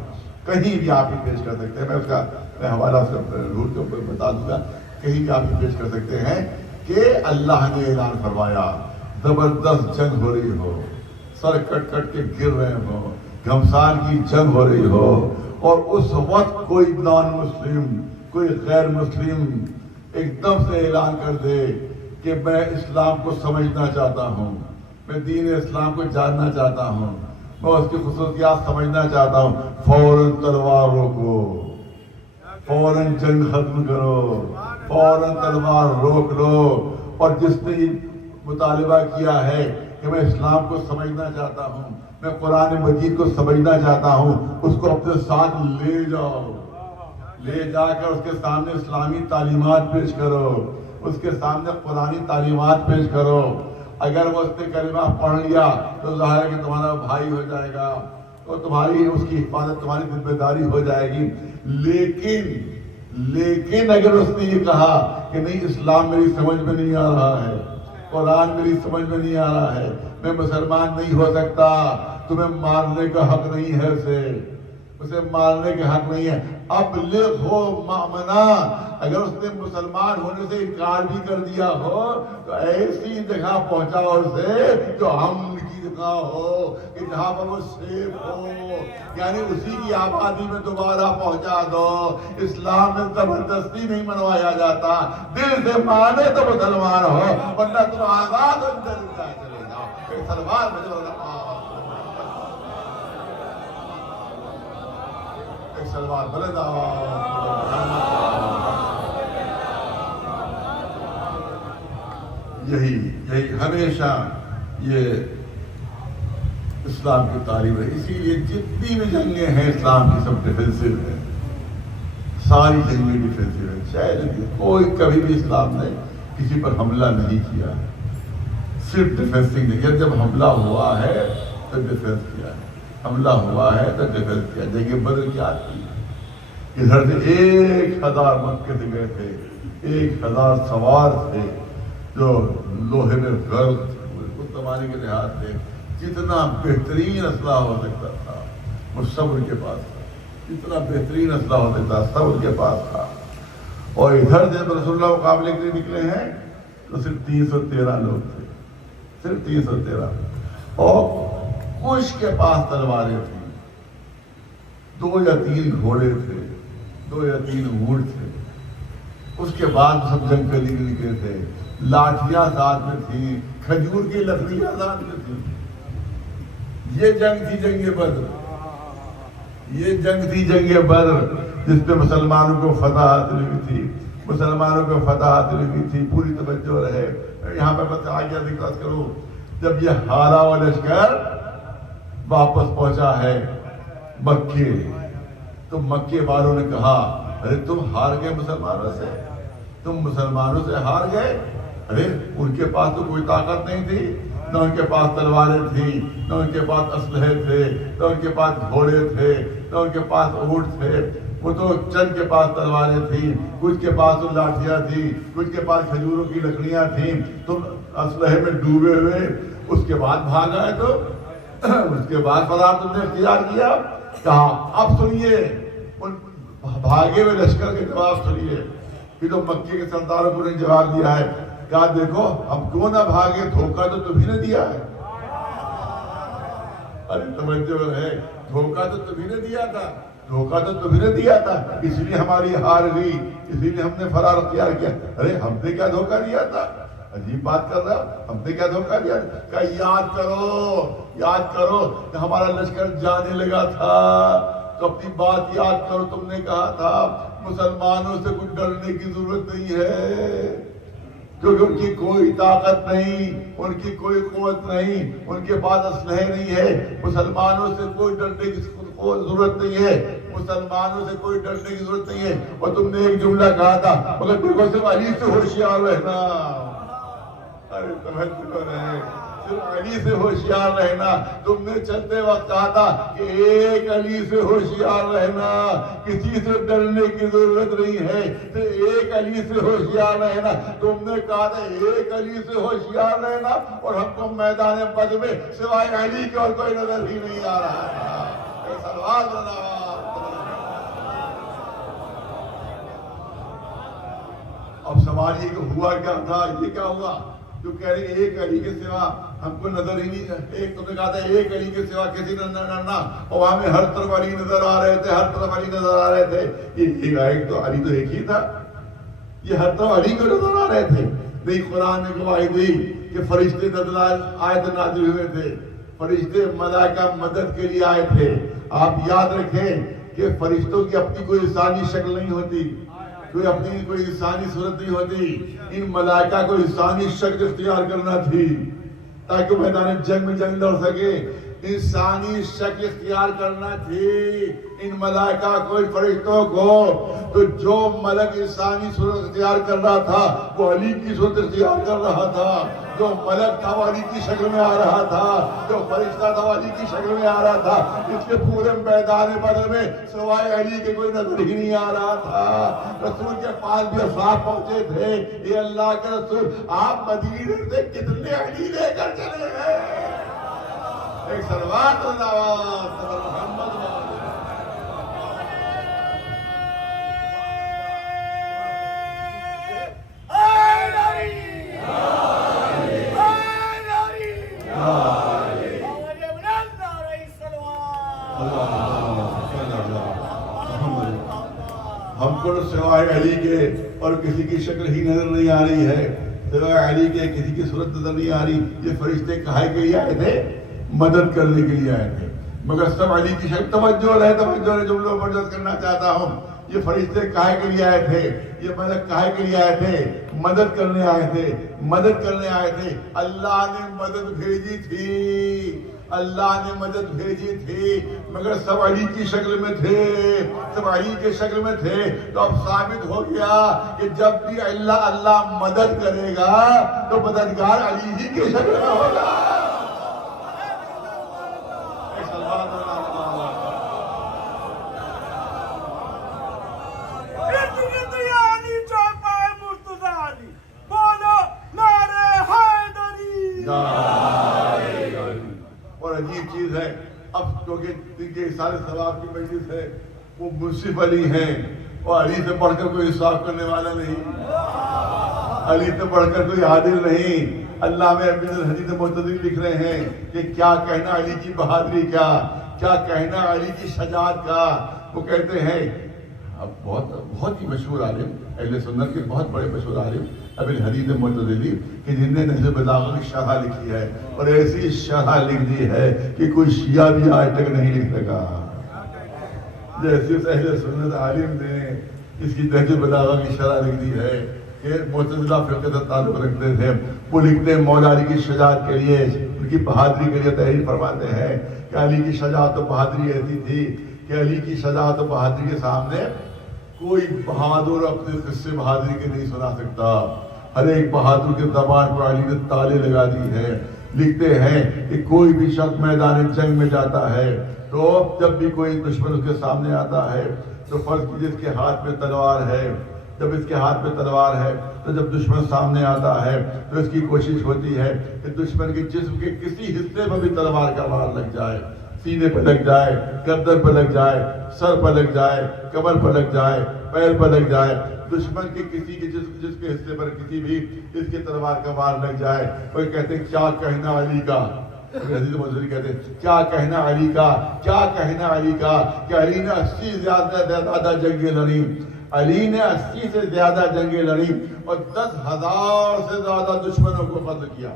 کہیں بھی آپ ہی پیش کر سکتے ہیں، میں اس کا حوالہ اس کا ڈھونڈ کے بتا دوں گا، کہیں بھی آپ ہی پیش کر سکتے ہیں کہ اللہ نے اعلان فرمایا زبردست جنگ ہو رہی ہو، سر کٹ کٹ کے گر رہے ہو، گھمسان کی جنگ ہو رہی ہو، اور اس وقت کوئی نان مسلم کوئی غیر مسلم ایک دم سے اعلان کر دے کہ میں اسلام کو سمجھنا چاہتا ہوں، میں دین اسلام کو جاننا چاہتا ہوں، میں اس کی خصوصیات سمجھنا چاہتا ہوں، فوراً تلوار روکو، فوراً جنگ ختم کرو، فوراً تلوار روک لو. اور جس نے مطالبہ کیا ہے کہ میں اسلام کو سمجھنا چاہتا ہوں، میں قرآن مجید کو سمجھنا چاہتا ہوں، اس کو اپنے ساتھ لے جاؤ، لے جا کر اس کے سامنے اسلامی تعلیمات پیش کرو، اس کے سامنے قرآنی تعلیمات پیش کرو. اگر وہ اس نے کلمہ پڑھ لیا تو ظاہر ہے کہ تمہارا بھائی ہو جائے گا، تو تمہاری اس کی حفاظت تمہاری ذمہ داری ہو جائے گی. لیکن اگر اس نے یہ کہا کہ نہیں، اسلام میری سمجھ میں نہیں آ رہا ہے، قرآن میری سمجھ میں نہیں آ رہا ہے، میں مسلمان نہیں ہو سکتا، تمہیں مارنے کا حق نہیں ہے، اسے مارنے کا حق نہیں ہے. ابلغہ مأمنا، اگر اس نے مسلمان ہونے سے انکار بھی کر دیا ہو تو ایسی جگہ پہنچاؤ اسے جو امن کی جگہ ہو، کہ جہاں پر وہ سیف ہو، یعنی اسی کی آبادی میں دوبارہ پہنچا دو. اسلام میں زبردستی نہیں منوایا جاتا، دل سے مانے تو مسلمان ہو، ورنہ تم آزاد ہو چلے جاؤ. ایک سلمان میں سلوار بلند یہی ہمیشہ یہ اسلام کی تعلیم ہے. اسی لیے جتنی بھی جنگیں ہیں اسلام کی سب ڈیفینسو ہیں، ساری جنگیں ڈیفینسو ہیں. شاید کوئی کبھی بھی اسلام نے کسی پر حملہ نہیں کیا، صرف ڈیفینسنگ نہیں کیا. جب حملہ ہوا ہے تو ڈیفینس کیا ہے، حملہ ہوا ہے تو ڈیفینس کیا. جنگ بدر کیا تھی؟ ادھر سے 1000 مکے سے گئے تھے، 1000 سوار تھے جو لوہے میں غرق تھے، اس زمانے کے لحاظ سے جتنا بہترین اسلحہ ہو سکتا تھا وہ سب ان کے پاس تھا، جتنا بہترین اسلحہ ہو سکتا سب ان کے پاس تھا. اور ادھر جب رسول اللہ مقابلے کے لیے نکلے ہیں تو صرف 313 لوگ تھے، صرف 313. اور کچھ کے پاس تلواریں تھیں، 2 یا 3 گھوڑے تھے، 2 یا 3 اونٹ تھے. اس کے بعد سب جنگ کرنے کے نکلے تھے. لاٹھیاں ساتھ میں تھیں، کھجور کی لکڑیاں ساتھ میں تھیں. یہ جنگ تھی جنگ بدر، یہ جنگ تھی جنگ بدر جس پہ مسلمانوں کو فتح حاصل ہوئی تھی، مسلمانوں کو فتح حاصل ہوئی تھی. پوری توجہ رہے. یہاں پہ بس آگے ذکر کروں، جب یہ ہارا ہوا لشکر واپس پہنچا ہے مکے تو مکے والوں نے کہا ارے تم ہار گئے مسلمانوں سے، تم مسلمانوں سے ہار گئے. ارے ان کے پاس تو کوئی طاقت نہیں تھی، نہ ان کے پاس تلواریں تھیں، نہ ان کے پاس اسلحے تھے، نہ ان کے پاس گھوڑے تھے، نہ ان کے پاس اونٹ تھے. وہ تو چند کے پاس تلواریں تھیں، کچھ کے پاس تو لاٹھیاں تھیں، کچھ کے پاس کھجوروں کی لکڑیاں تھیں. تم اسلحے میں ڈوبے ہوئے اس کے بعد بھاگ آئے، تو اس کے بعد فرار تم نے اختیار کیا. کہا اب سنیے ان بھاگے ہوئے لشکر کے جواب سنیے. پھر تو مکے کے سرداروں کو نے جواب دیا ہے، کہا دیکھو ہم کیوں نہ بھاگے، دھوکہ تو تمہیں نے دیا ہے. ارے توجہ ہے، دھوکہ تو تمہیں نے دیا تھا، دھوکہ تو تمہیں نے دیا تھا، اس لیے ہماری ہار ہوئی، اسی لیے ہم نے فرار اختیار کیا. ارے ہم نے کیا دھوکہ دیا تھا؟ عجیب بات کر رہا، ہم نے کیا دھوکہ دیا؟ کہ یاد کرو کہ ہمارا لشکر جانے لگا تھا تو اپنی بات یاد کرو. تم نے کہا تھا مسلمانوں سے کچھ ڈرنے کی ضرورت نہیں ہے، کیونکہ ان کی کوئی طاقت نہیں، ان کی کوئی قوت نہیں، ان کے پاس اسلحے نہیں ہے. مسلمانوں سے کوئی ڈرنے کی ضرورت نہیں ہے، مسلمانوں سے کوئی ڈرنے کی ضرورت نہیں ہے. اور تم نے ایک جملہ کہا تھا، مگر دیکھو صرف علی سے ہوشیار رہنا. ارے توجہ رہے، صرف علی سے ہوشیار رہنا. تم نے چلتے وقت کہا تھا کہ ایک علی سے ہوشیار رہنا، کسی سے ڈرنے کی ضرورت نہیں ہے، صرف ایک علی سے ہوشیار رہنا. تم نے کہا تھا ایک علی سے ہوشیار رہنا، اور ہم کو میدان بدر میں سوائے علی کے اور کوئی نظر ہی نہیں آ رہا تھا. سلوات بناوا. اب سماجی کو ہوا کیا تھا، یہ کیا ہوا تو کہہ رہے ایک علی کے سوا ہم کو نظر ہی نہیں، ایک تم نے کہا تھا ایک علی کے سوا کسی نے نہ، اور وہاں میں ہر طرف علی نظر آ رہے تھے، ہر طرف علی نظر آ رہے تھے، ایک تو علی تو ایک ہی تھا، یہ ہر طرف علی کو نظر آ رہے تھے۔ نہیں، قرآن نے گواہی دی کہ فرشتے آیت نازل ہوئے تھے، فرشتے ملائکہ مدد کے لیے آئے تھے۔ آپ یاد رکھیں کہ فرشتوں کی اپنی کوئی انسانی شکل نہیں ہوتی، اپنی کوئی انسانی صورت نہیں ہوتی، ان ملائکہ کو انسانی شکل اختیار کرنا تھی تاکہ میدان جنگ میں جنگ لڑ سکے، انسانی شکل اختیار کرنا تھی ان ملائکہ کو، ان فرشتوں کو۔ تو جو ملک انسانی صورت اختیار کر رہا تھا وہ علی کی صورت اختیار کر رہا تھا، جو ملک تھا وہ علی کی شکل میں آ رہا تھا، جو فرشتہ تھا وہ علی کی شکل میں آ رہا تھا۔ اس کے پورے میدان بدر میں سوائے علی کے کوئی نظر ہی نہیں آ رہا تھا۔ رسول کے پاس بھی اصحاب پہنچے تھے، اے اللہ کے رسول آپ مدینے سے کتنے علی لے کر چلے گئے؟ ایک صلوات اللہ محمد ہم کو سوائے علی کے اور کسی کی شکل ہی نظر نہیں آ رہی ہے، سوائے علی کے کسی کی صورت نظر نہیں آ رہی۔ یہ فرشتے کہے کے لیے آئے تھے؟ مدد کرنے کے لیے آئے تھے، مگر سب علی کی شکل۔ توجہ ہے جملوں پر مدد کرنا چاہتا ہوں۔ یہ فرشتے کہے کے لیے آئے تھے، یہ ملک کہے کے لیے آئے تھے؟ مدد کرنے آئے تھے، مدد کرنے آئے تھے۔ اللہ نے مدد بھیجی تھی، اللہ نے مدد بھیجی تھی، مگر سب علی کی شکل میں تھے، سب علی کے شکل میں تھے۔ تو اب ثابت ہو گیا کہ جب بھی اللہ مدد کرے گا تو مددگار علی ہی کی شکل میں ہوگا۔ اور عجیب چیز ہے، اب کیونکہ سارے ثواب کی مجلس ہے، وہ منصف علی ہیں، اور علی سے بڑھ کر کوئی انصاف کرنے والا نہیں، علی سے بڑھ کر کوئی عادل نہیں۔ اللہ میں ابن الحدیث مرتضی لکھ رہے ہیں کہ کیا کہنا علی کی بہادری کا، کیا کہنا علی کی شجاعت کا۔ وہ کہتے ہیں، اب بہت ہی مشہور عالم، اہل سنت کے بہت بڑے مشہور عالم ابن الحدیث مرتضی، کہ جن نے نہج البلاغہ کی شرح لکھی ہے، اور ایسی شرح لکھ دی ہے کہ کوئی شیعہ بھی آج تک نہیں لکھ سکا، جیسے اس اہل سنت عالم نے اس کی نہج البلاغہ کی شرح لکھ دی ہے کہ معتزلہ فرقے سے تعلق رکھتے تھے۔ وہ لکھتے ہیں مولا علی کی شجاعت کے لیے، ان کی بہادری کے لیے تحریر فرماتے ہیں کہ علی کی شجاعت و بہادری ایسی تھی کہ علی کی شجاعت و بہادری کے سامنے کوئی بہادر اپنے قصے بہادری کے نہیں سنا سکتا۔ ہر ایک بہادر کے زبان پر علی نے تالے لگا دی ہے۔ لکھتے ہیں کہ کوئی بھی شخص میدان جنگ میں جاتا ہے تو جب بھی کوئی دشمن اس کے سامنے آتا ہے تو فرض کیجیے اس کے ہاتھ میں تلوار ہے، جب اس کے ہاتھ میں تلوار ہے تو جب دشمن سامنے آتا ہے تو اس کی کوشش ہوتی ہے کہ دشمن کے جسم کے کسی حصے میں بھی تلوار کا وار لگ جائے، سینے پہ لگ جائے، گردن پہ لگ جائے، سر پہ لگ جائے، کمر پہ لگ جائے، پیر پہ لگ جائے، دشمن کے کسی کے جس کے حصے پر کسی بھی اس کے تلوار کا وار لگ جائے۔ وہ کہتے ہیں کیا کہنا علی کا، حدیث مجری کہتے ہیں کیا کہنا علی کا، کیا کہنا علی کا، کہ علی نے 80 زیادہ جنگیں لڑیں، علی نے 80 سے زیادہ جنگیں لڑیں اور 10,000 سے زیادہ دشمنوں کو قتل کیا۔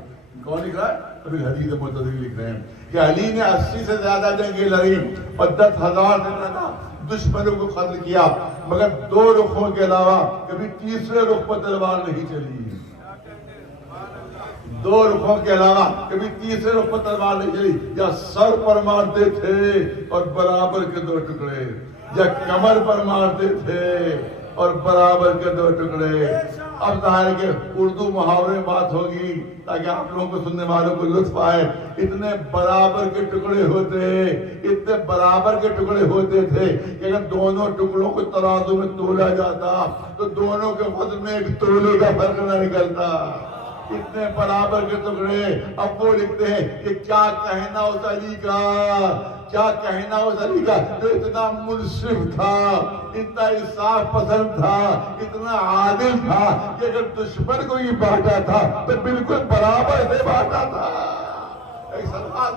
کون لکھ رہا ہے؟ ابھی حدیث مرتضی لکھ رہے ہیں کہ علی نے 80 سے زیادہ جنگیں لڑیں اور 10,000 سے زیادہ دشمنوں کو قتل کیا، مگر 2 رخوں کے علاوہ کبھی تیسرے رخ پر تلوار نہیں چلی، 2 رخوں کے علاوہ کبھی تیسرے رخ پر تلوار نہیں چلی۔ یا سر پر مارتے تھے اور برابر کے 2 ٹکڑے، یا کمر پر مارتے تھے اور برابر کے 2 ٹکڑے۔ اب ظاہر کہ اردو محاورے بات ہوگی تاکہ آپ لوگوں کو سننے والوں کو لطف آئے۔ اتنے برابر کے ٹکڑے ہوتے، اتنے برابر کے ٹکڑے ہوتے تھے کہ اگر دونوں ٹکڑوں کو ترازو میں تولا جاتا تو دونوں کے وزن میں 1 تولے کا فرق نہ نکلتا۔ اتنے برابر کے ٹکڑے. اب وہ لکھتے ہیں کہ کیا کہنا اس علی کا, کیا کہنا اس علی کا جو اتنا منصف تھا, اتنا انصاف پسند تھا, اتنا عادل تھا کہ اگر دشمن کو یہ بانٹا تھا تو بالکل برابر سے بانٹا تھا. ایک سلوات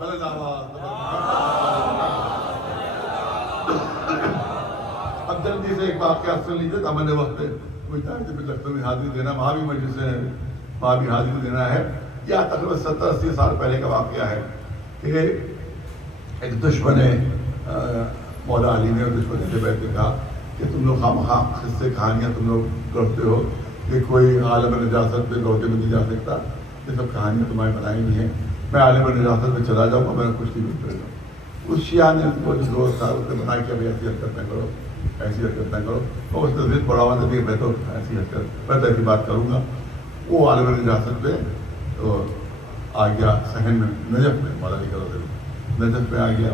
بلند آواز. اب جلدی سے ایک واقعہ سن لیجیے. دامن وقت کوئی چاہتے پھر لکھنؤ میں حاضری دینا, وہاں بھی مجلس ہے, وہاں بھی حاضری دینا ہے. یا تقریباً 70-80 سال پہلے کا واقعہ ہے کہ ایک دشمن مولا علی نے دشمن سے بیٹھ کے کہا کہ تم لوگ خواہ قصے کہانیاں تم لوگ کرتے ہو کہ کوئی عالم نجاست پہ لوٹے میں نہیں جا سکتا, یہ سب کہانیاں تمہاری بنائی ہوئی ہیں, میں عالم نجاست میں چلا جاؤں گا, میں کچھ نہیں کرے گا. اس شیعہ نے وہ جو دوست تھا اس نے بنائی کہ ابھی ایسی حرکت نہ کرو, ایسی حرکت نہ کرو. اور اس نے ضد پڑا ہوا تھا میں تو ایسی حرکت, میں تو ایسی بات کروں گا. وہ عالم نجاست پہ تو آ گیا صحن میں, نجف میں, مولا علی کا روزے نجف میں آ گیا.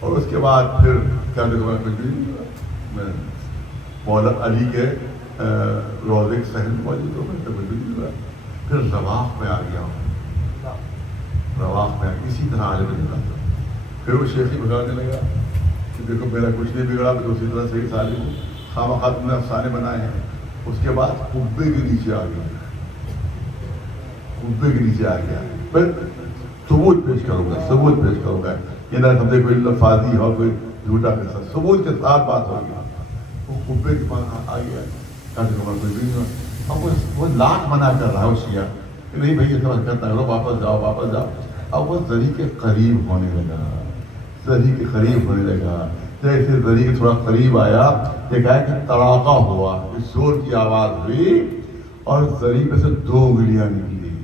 اور اس کے بعد پھر کیا دیکھو میں کچھ بھی مولا علی کے روزے کے صحن میں موجود ہو, میں تو کچھ بھی نہیں ہوا. پھر رواق میں آ گیا, رواق میں اسی طرح عالم نجاست. پھر وہ شیخی بگاڑنے لگا کہ دیکھو میرا کچھ نہیں بگڑا, میں تو اسی طرح صحیح سالم ہوں, خواہ تم نے افسانے بنائے ہیں. اس کے بعد قبے کے نیچے آ گیا, قبے کے نیچے آ گیا. پھر ثبوت پیش کروں گا, ثبوت پیش کروں گا, یہ نہ سمجھے کوئی لفاظی ہو, کوئی جھوٹا قصہ, ثبوت کے ساتھ بات ہوگی. وہ قبے کے پاس آ گیا, کوئی بھی نہیں. اب وہ لاکھ منع کر رہا ہے اس شیعہ کہ نہیں بھائی یہ سب حرکت نہ کرو, واپس جاؤ, واپس جاؤ. اب وہ زری کے قریب ہونے لگا, زری کے قریب ہونے لگا. جیسے زری کے تھوڑا قریب آیا, دیکھا کہ تڑاقہ ہوا, زور کی آواز ہوئی اور زری میں سے 2 انگلیاں نکلی.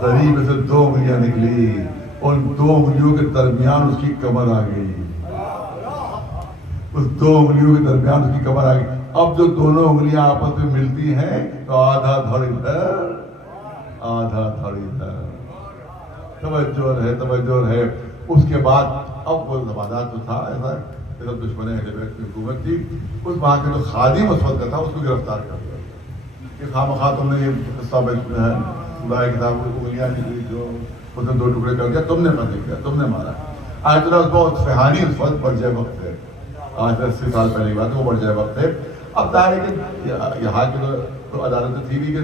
زری میں سے 2 انگلیاں نکلی, ان 2 انگلیوں کے درمیان اس کی کمر آ گئی. اس 2 انگلیوں کے درمیان اس کی کمر آ گئی. اب جو دونوں انگلیاں آپس میں ملتی ہیں تو آدھا دھڑ ادھر, آدھا دھڑ ادھر. توجہ ہے, توجہ ہے. اس کے بعد اب وہ زمانہ تو تھا ایسا, صرف دشمن اہل بیت کی حکومت تھی. اس وہاں کے جو خادم اس وقت کا تھا اس کو گرفتار کر دیا کہ خواہ مخواہ تم نے یہ قصہ خدائے کتاب انگلیاں نکلی جو اس نے 2 ٹکڑے کر دیا, تم نے قتل کیا, تم نے مارا. آج تو بہت فہانی اس وقت برجہ وقت ہے, آج 80 سال پہلے کی بات ہے, وہ برجہ وقت ہے. اب ظاہر ہے کہ یہاں کی تو عدالت تھی بھی کہ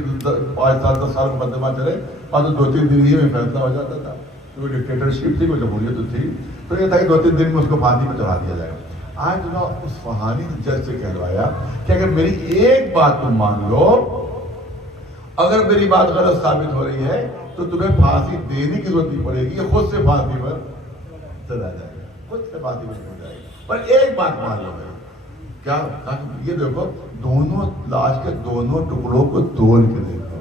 5 سال 10 سال مقدمہ چلے اور تو 2-3 دن ہی میں فیصلہ ہو جاتا تھا. کوئی ڈکٹیٹرشپ تھی, کوئی جمہوریت تو تھی, تو یہ تھا کہ 2-3 دن میں اس کو پھانسی پہ چڑھا دیا جائے گا. آج جو اس فہانی جج سے کہلوایا کہ اگر میری ایک بات تم مان لو, اگر میری بات غلط ثابت ہو رہی ہے تو تمہیں پھانسی دینے کی ضرورت نہیں پڑے گی, یہ خود سے پھانسی پر چلا جائے گا, خود سے پھانسی پر ہو جائے گا. پر ایک بات مان لو کیا, یہ دیکھو دونوں لاش کے دونوں ٹکڑوں کو توڑ کے دیکھو,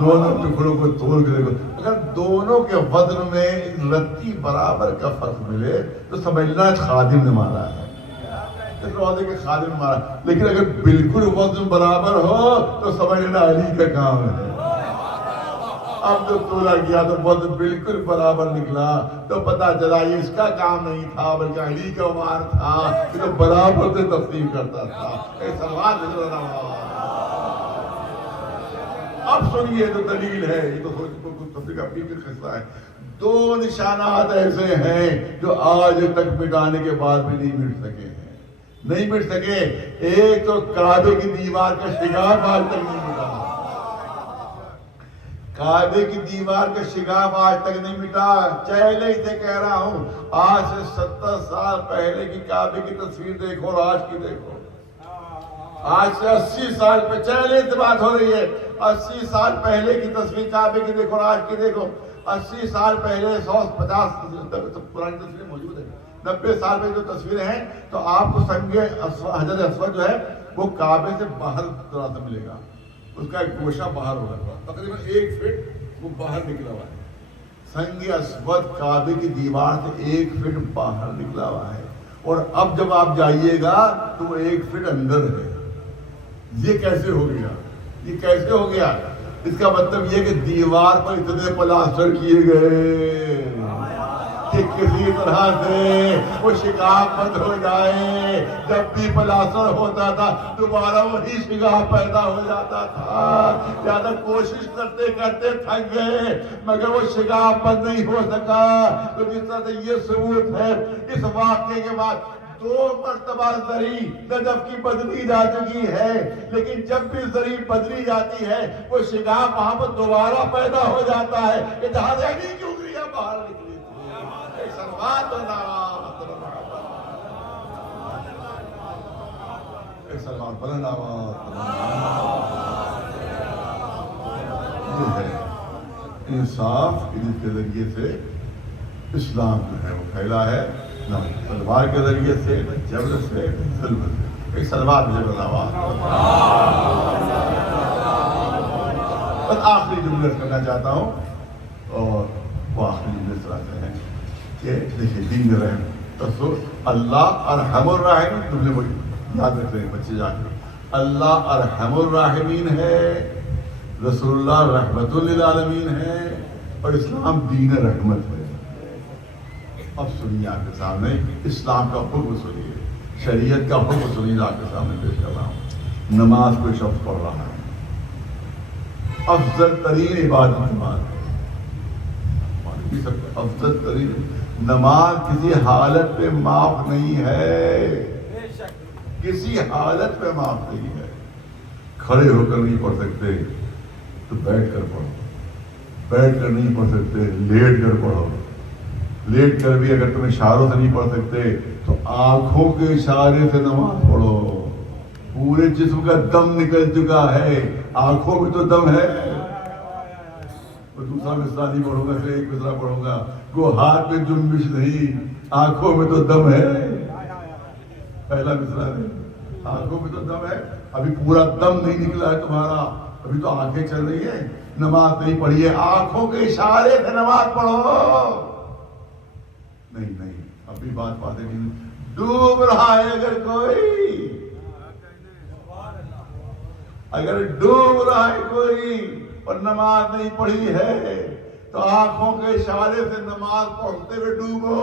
دونوں ٹکڑوں کو توڑ کے دیکھو. اگر دونوں کے وزن میں رتی برابر کا فرق ملے تو سمجھنا خادم نے مارا ہے, روزے کے خادم نے مارا. لیکن اگر بالکل وزن برابر ہو تو سمجھنا علی کا کام ہے. اب جو تولا گیا تو وزن بالکل برابر نکلا تو پتا چلا یہ اس کا کام نہیں تھا بلکہ علی کا وار تھا, جو برابر سے تقسیم کرتا تھا. ایسا بات نظر آ. اب سنیے جو دلیل ہے, یہ تو اپنی بھی قصہ ہے. 2 نشانات ایسے ہیں جو آج تک مٹانے کے بعد بھی نہیں مٹ سکے ہیں, نہیں مٹ سکے. ایک تو کعبے کی دیوار کا شگاف آج تک نہیں مٹا, کعبے کی دیوار کا شگاف آج تک نہیں مٹا. چیلنج سے کہہ رہا ہوں, آج سے 70 سال پہلے کی کعبے کی تصویر دیکھو اور آج کی دیکھو. آج سے 80 سال پہ چیلنج سے بات ہو رہی ہے, 80 سال پہلے کی تصویر کعبے کی دیکھو اور آج کی دیکھو. 80 سال پہلے 150 پرانی تصویریں موجود ہیں, 90 سال پہلے جو تصویریں ہیں تو آپ کو سنگ حجر اسود جو ہے وہ کعبے سے باہر تھوڑا سا ملے گا, اس کا ایک گوشہ باہر ہوگا, تقریباً 1 فٹ وہ باہر نکلا ہوا ہے. سنگ اسود کعبے کی دیوار سے 1 فٹ باہر نکلا ہوا ہے, اور اب جب آپ جائیے گا تو وہ 1 فٹ اندر ہے. یہ کیسے ہو گیا, یہ کیسے ہو گیا؟ اس کا مطلب یہ کہ دیوار پر اتنے پلاسٹر کیے گئے کہ کسی طرح سے وہ شگاف بند ہو جائے. جب بھی پلاسٹر ہوتا تھا دوبارہ وہی شگاف پیدا ہو جاتا تھا. زیادہ کوشش کرتے کرتے تھک گئے مگر وہ شگاف بند نہیں ہو سکا. تو جس طرح سے یہ ثبوت ہے اس واقعے کے بعد 2 مرتبہ زری نجف کی بدلی جا چکی ہے, لیکن جب بھی زری بدلی جاتی ہے وہ شگاف وہاں پر دوبارہ پیدا ہو جاتا ہے کہ جہاں رہنی کی انگلیاں باہر نکلی تھی. سلوات یہ ہے انصاف جس کے ذریعے سے اسلام جو ہے وہ پھیلا ہے, نہ تلوار کے ذریعے سے, نہ جبر سے, نہ ظلم سے. ایک سلوات مجھے بتاوا. بس آخری جملے کرنا چاہتا ہوں, اور وہ آخری جملے اس طرح سے ہیں کہ دیکھیے دین میں رحم تو اللہ ارحم الراحمین. تم نے وہی یاد رکھ لیں بچے جا کے, اللہ ارحم الراحمین ہے, رسول اللہ رحمت للعالمین ہے, اور اسلام دین رحمت ہے. اب سنیے آپ کے سامنے اسلام کا حکم سنیے, شریعت کا حکم سنیے, آپ کے سامنے پیش کر رہا ہوں. نماز کوئی شخص پڑھ رہا ہے, افضل ترین عبادت نماز ہے. افضل ترین نماز کسی حالت پہ معاف نہیں ہے, کسی حالت پہ معاف نہیں ہے. کھڑے ہو کر نہیں پڑھ سکتے تو بیٹھ کر پڑھو, بیٹھ کر نہیں پڑھ سکتے لیٹ کر پڑھو, لیٹ کر بھی اگر تم اشاروں سے نہیں پڑھ سکتے تو آنکھوں کے اشارے سے نماز پڑھو. پورے جسم کا دم نکل چکا ہے, آنکھوں میں تو دم ہے. دوسرا مصرع نہیں پڑھوں گا, صرف ایک مصرع پڑھوں گا. کو ہاتھ میں جنبش نہیں, آنکھوں میں تو دم ہے. پہلا مصرع ہے, آنکھوں میں تو دم ہے. ابھی پورا دم نہیں نکلا ہے تمہارا, ابھی تو آنکھیں چل رہی ہیں, نماز نہیں پڑھی ہے. آنکھوں کے اشارے سے نماز پڑھو. نہیں ابھی بات ہے نہیں. ڈوب رہا ہے اگر کوئی, اگر ڈوب رہا ہے کوئی اور نماز نہیں پڑھی ہے تو آنکھوں کے اشارے سے نماز پڑھتے ہوئے ڈوبو.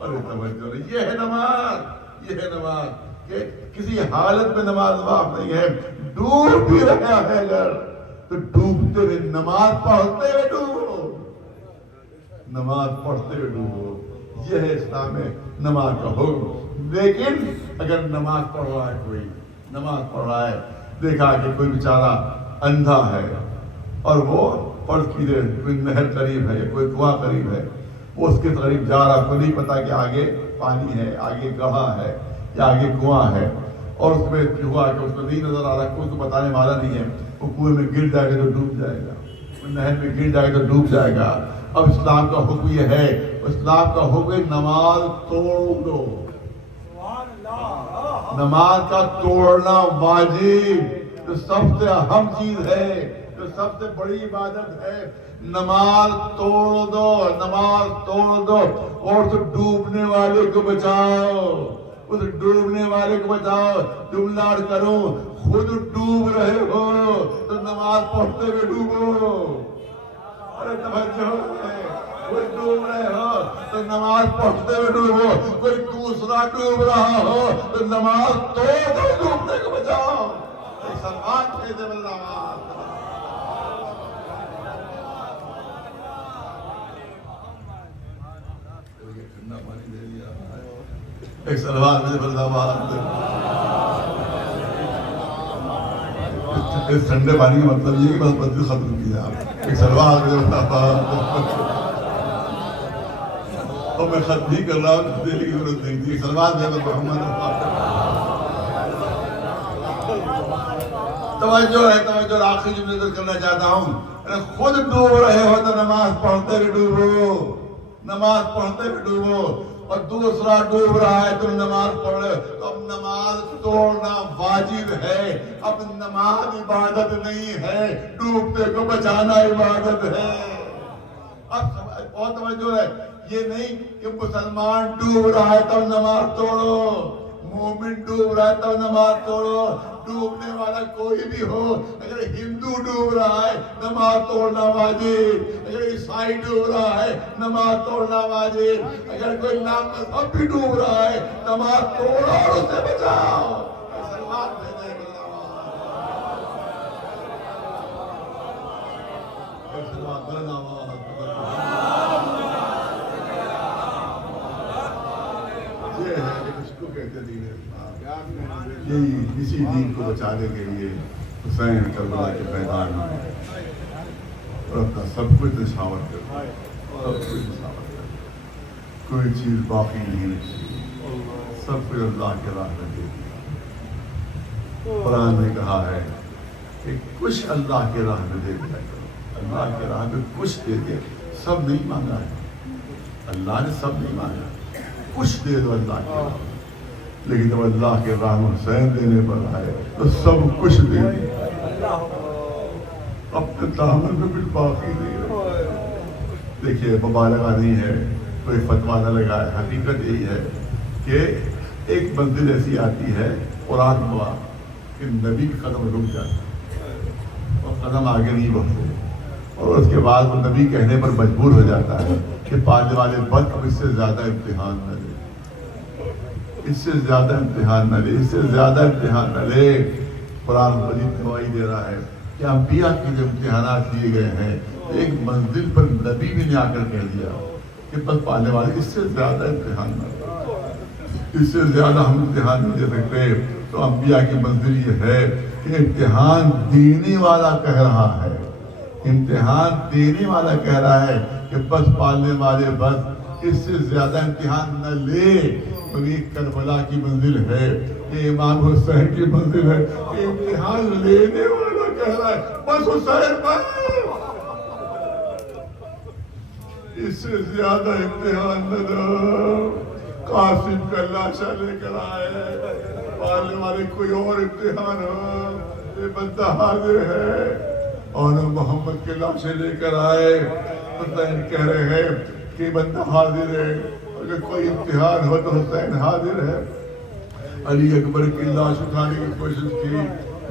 ارے توجہ نہیں, یہ ہے نماز, یہ ہے نماز کہ کسی حالت میں نماز معاف نہیں ہے. ڈوب بھی رہا ہے اگر تو ڈوبتے ہوئے نماز پڑھتے ہوئے ڈوبو, نماز پڑھتے ہوئے ڈوبو. یہ ہے اسلام میں نماز کا حکم. لیکن اگر نماز پڑھ رہا ہے کوئی, نماز پڑھ رہا ہے, دیکھا کہ کوئی بیچارہ اندھا ہے اور وہ فرض کیجیے کوئی نہر قریب ہے یا کوئی کنواں قریب ہے, وہ اس کے قریب جا رہا, کو نہیں پتا کہ آگے پانی ہے, آگے گڑھا ہے یا آگے کنواں ہے, اور اس میں ہوا کہ اس کو نہیں نظر آ رہا, کوئی تو بتانے والا نہیں ہے. وہ کنویں میں گر جائے گا تو ڈوب جائے گا, نہر میں گر جائے گا تو ڈوب جائے گا. اب اسلام کا حکم یہ ہے, اسلام کا حکم نماز توڑ دو. نماز کا توڑنا واجب, جو سب سے اہم چیز ہے, جو سب سے بڑی عبادت ہے. نماز توڑ دو, نماز توڑ دو. اور تو ڈوبنے والے کو بچاؤ, اس ڈوبنے والے کو بچاؤ. جملہ کرو, خود ڈوب رہے ہو تو نماز پڑھتے ہوئے ڈوبو. ارے توجہ ہے, کوئی ڈوب رہے ہو تو نماز پڑھتے ہوئے ڈوبو, کوئی دوسرا ڈوب رہا ہو تو نماز توڑ دو, ڈوبنے کو بچاؤ. سلمان کہتے ہیں نماز. ایک سلوات مجھے برداباد. اس ٹھنڈے پانی کا مطلب یہ کہ بس بدل ختم کیا آپ. ایک سلوات مجھے برداباد. اور میں ختم نہیں کر رہا ہوں, دینے کی ضرورت نہیں تھی. ایک سلوات مجھے محمد. توجہ ہے, توجہ. آخری جملے کرنا چاہتا ہوں, خود ڈوب رہے ہو تو نماز پڑھتے ہوئے ڈوبو, نماز پڑھتے ہوئے ڈوبو. اور دوسرا ڈوب رہا ہے تم نماز پڑھ رہے ہو تو اب نماز توڑنا واجب ہے. اب نماز عبادت نہیں ہے, ڈوبتے کو بچانا عبادت ہے. اب بہت توجہ ہے, یہ نہیں کہ مسلمان ڈوب رہا ہے تب نماز توڑو, مومن ڈوب رہا ہے تب نماز توڑو. ڈوبنے والا کوئی بھی ہو، اگر ہندو ڈوب رہا ہے نماز توڑنا واجب، اگر عیسائی ڈوب رہا ہے نماز توڑنا واجب، اگر کوئی نامذہب بھی ڈوب رہا ہے نماز توڑو اور اسے بچاؤ۔ یہ ہے اس کو کہتے دین اسلام، یہی اسی دین کو بچانے کے لیے حسین کربلا کے میدان میں اور اپنا سب کچھ نشاور کر، سب کچھ نشاور کر، کوئی چیز باقی نہیں رکھی، سب کچھ اللہ کے راہ میں دے دیا۔ قرآن نے کہا ہے کہ کچھ اللہ کے راہ میں دے دیا کرو، اللہ کے راہ میں کچھ دے دے، سب نہیں مانگا ہے، اللہ نے سب نہیں مانگا، کچھ دے دو اللہ کے راہ میں، لیکن جب اللہ کے راہ میں حسین دینے پر آئے تو سب کچھ دے دیا، اپنے دامن میں کچھ باقی نہیں رہا۔ دیکھیے مبالغہ نہیں ہے، کوئی فتویٰ نہ لگائے، حقیقت یہی ہے کہ ایک منزل ایسی آتی ہے قرآن ہوا کہ نبی کا قدم رک جاتا ہے اور قدم آگے نہیں بڑھتے، اور اس کے بعد وہ نبی کہنے پر مجبور ہو جاتا ہے کہ پانے والے بد اب اس سے زیادہ امتحان نہ لے، اس سے زیادہ امتحان نہ لے، اس سے زیادہ امتحان نہ لے۔ قرآن مجید گواہی دے رہا ہے کہ انبیاء کے جو امتحانات لیے گئے ہیں، ایک منزل پر نبی بھی نے آ کر کہہ دیا کہ بس پانے والے اس سے زیادہ امتحان نہ لے، اس سے زیادہ ہم امتحان نہیں دے سکتے۔ تو انبیاء کی منزل یہ ہے کہ امتحان دینے والا کہہ رہا ہے، امتحان دینے والا کہہ رہا ہے کہ بس پالنے والے بس اس سے زیادہ امتحان نہ لے۔ اور یہ کربلا کی منزل ہے، یہ امام حسین کی منزل ہے کہ امتحان لینے والا کہہ رہا ہے بس حسین بس اس سے زیادہ امتحان نہ دو۔ قاسم کا لاشا لے کر آئے، پالنے والے کوئی اور امتحان ہو، یہ بندہ حاضر ہے، اور محمد کے لاشے لے کر آئے، حسین کہہ رہے ہیں کہ بندہ حاضر ہے، اگر کوئی امتحان ہو تو حسین حاضر ہے۔ علی اکبر کی لاش اٹھانے کی کوشش کی،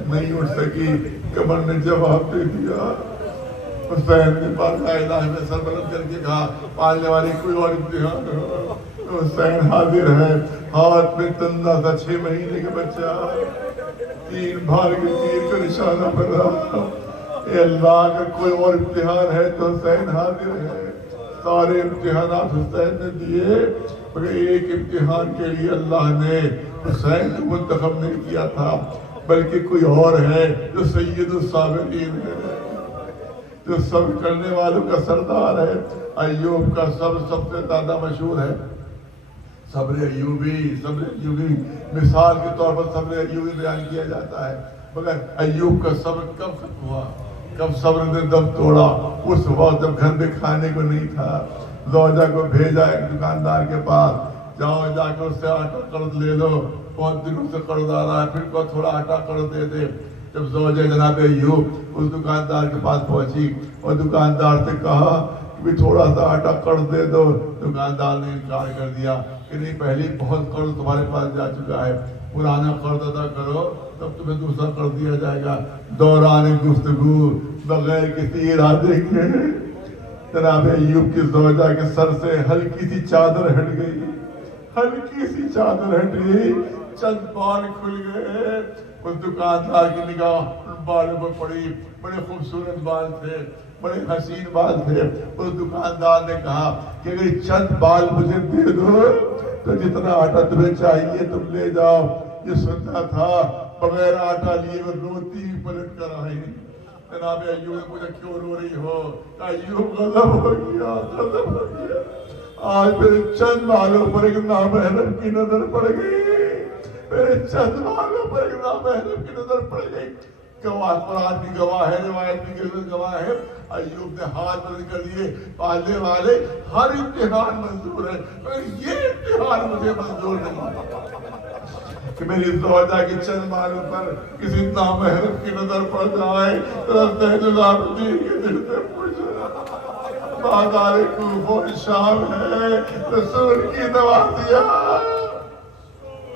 نہیں اٹھ سکی، قبر نے جواب دے دیا۔ حسین نے لا الہ میں سر بلند کر کے کہا پالنے والے کوئی اور امتحان ہو، حسین حاضر ہے، ہاتھ میں تندہ تھا 6 مہینے کا بچہ، 3 بھار کے تیر کا نشانہ بنا۔ اے اللہ اگر کوئی اور امتحان ہے تو حسین حاضر ہے۔ سارے امتحانات حسین نے دیے، مگر ایک امتحان کے لیے اللہ نے حسین کو منتخب نہیں کیا تھا، بلکہ کوئی اور ہے جو سید الصابرین ہے، جو صبر کرنے والوں کا سردار ہے۔ ایوب کا صبر سب سے زیادہ مشہور ہے، صبر ایوبی مثال کے طور پر صبر ایوبی بیان کیا جاتا ہے، مگر ایوب کا صبر کب ختم ہوا، کب صبر نے دم توڑا؟ اس وقت جب گھر میں کھانے کو نہیں تھا، زوجہ کو بھیجا ایک دکاندار کے پاس، جاؤ جا کر اس سے آٹا قرض لے لو، بہت دنوں سے قرض آ رہا ہے، پھر کو تھوڑا آٹا قرض دے دے۔ جب زوجہ جناب ایوب اس دکاندار کے پاس پہنچی اور دکاندار سے کہا کہ تھوڑا سا آٹا قرض دے دو، دکاندار نے انکار کر دیا کہ نہیں، پہلے بہت قرض تمہارے پاس جا چکا ہے، پرانا قرض ادا کرو تب تمہیں دوسرا قرض دیا جائے گا۔ دوران گفتگو بغیر کسی ارادے کے جناب ایوب کی زوجہ کے سر سے ہلکی سی چادر ہٹ گئی، ہلکی سی چادر ہٹ گئی، چند بال کھل گئے۔ اس دکاندار کی نگاہ ان بالوں پر پڑی، بڑے خوبصورت بال تھے، بڑے حسین بال تھے۔ اس دکاندار نے کہا کہ اگر چند بال مجھے دے دو تو جتنا آٹا تمہیں چاہیے تم لے جاؤ۔ یہ سنتا تھا، بغیر آٹا لیے وہ روتی پلٹ کر آئی۔ جناب ایوب نے پوچھا کیوں رو رہی ہو؟ ایوب غضب ہو گیا، آج میرے چند بالوں پر ایک نامحرم کی نظر پڑ گئی، میرے چند بالوں پر ایک نامحرم کی نظر پڑ گئی۔ گواہ قرآن بھی گواہ ہے، روایت بھی گواہ ہے۔ ایوب نے ہاتھ بند کر دیے، پالنے والے ہر امتحان منظور ہے، مگر یہ امتحان مجھے منظور نہیں کہ میری زوجہ کے چند بالوں پر کسی نامحرم کی نظر پڑ جائے۔ زین العابدین کے دل سے پوچھا، بازار کوفہ شام ہے، رسول کی نوازیاں۔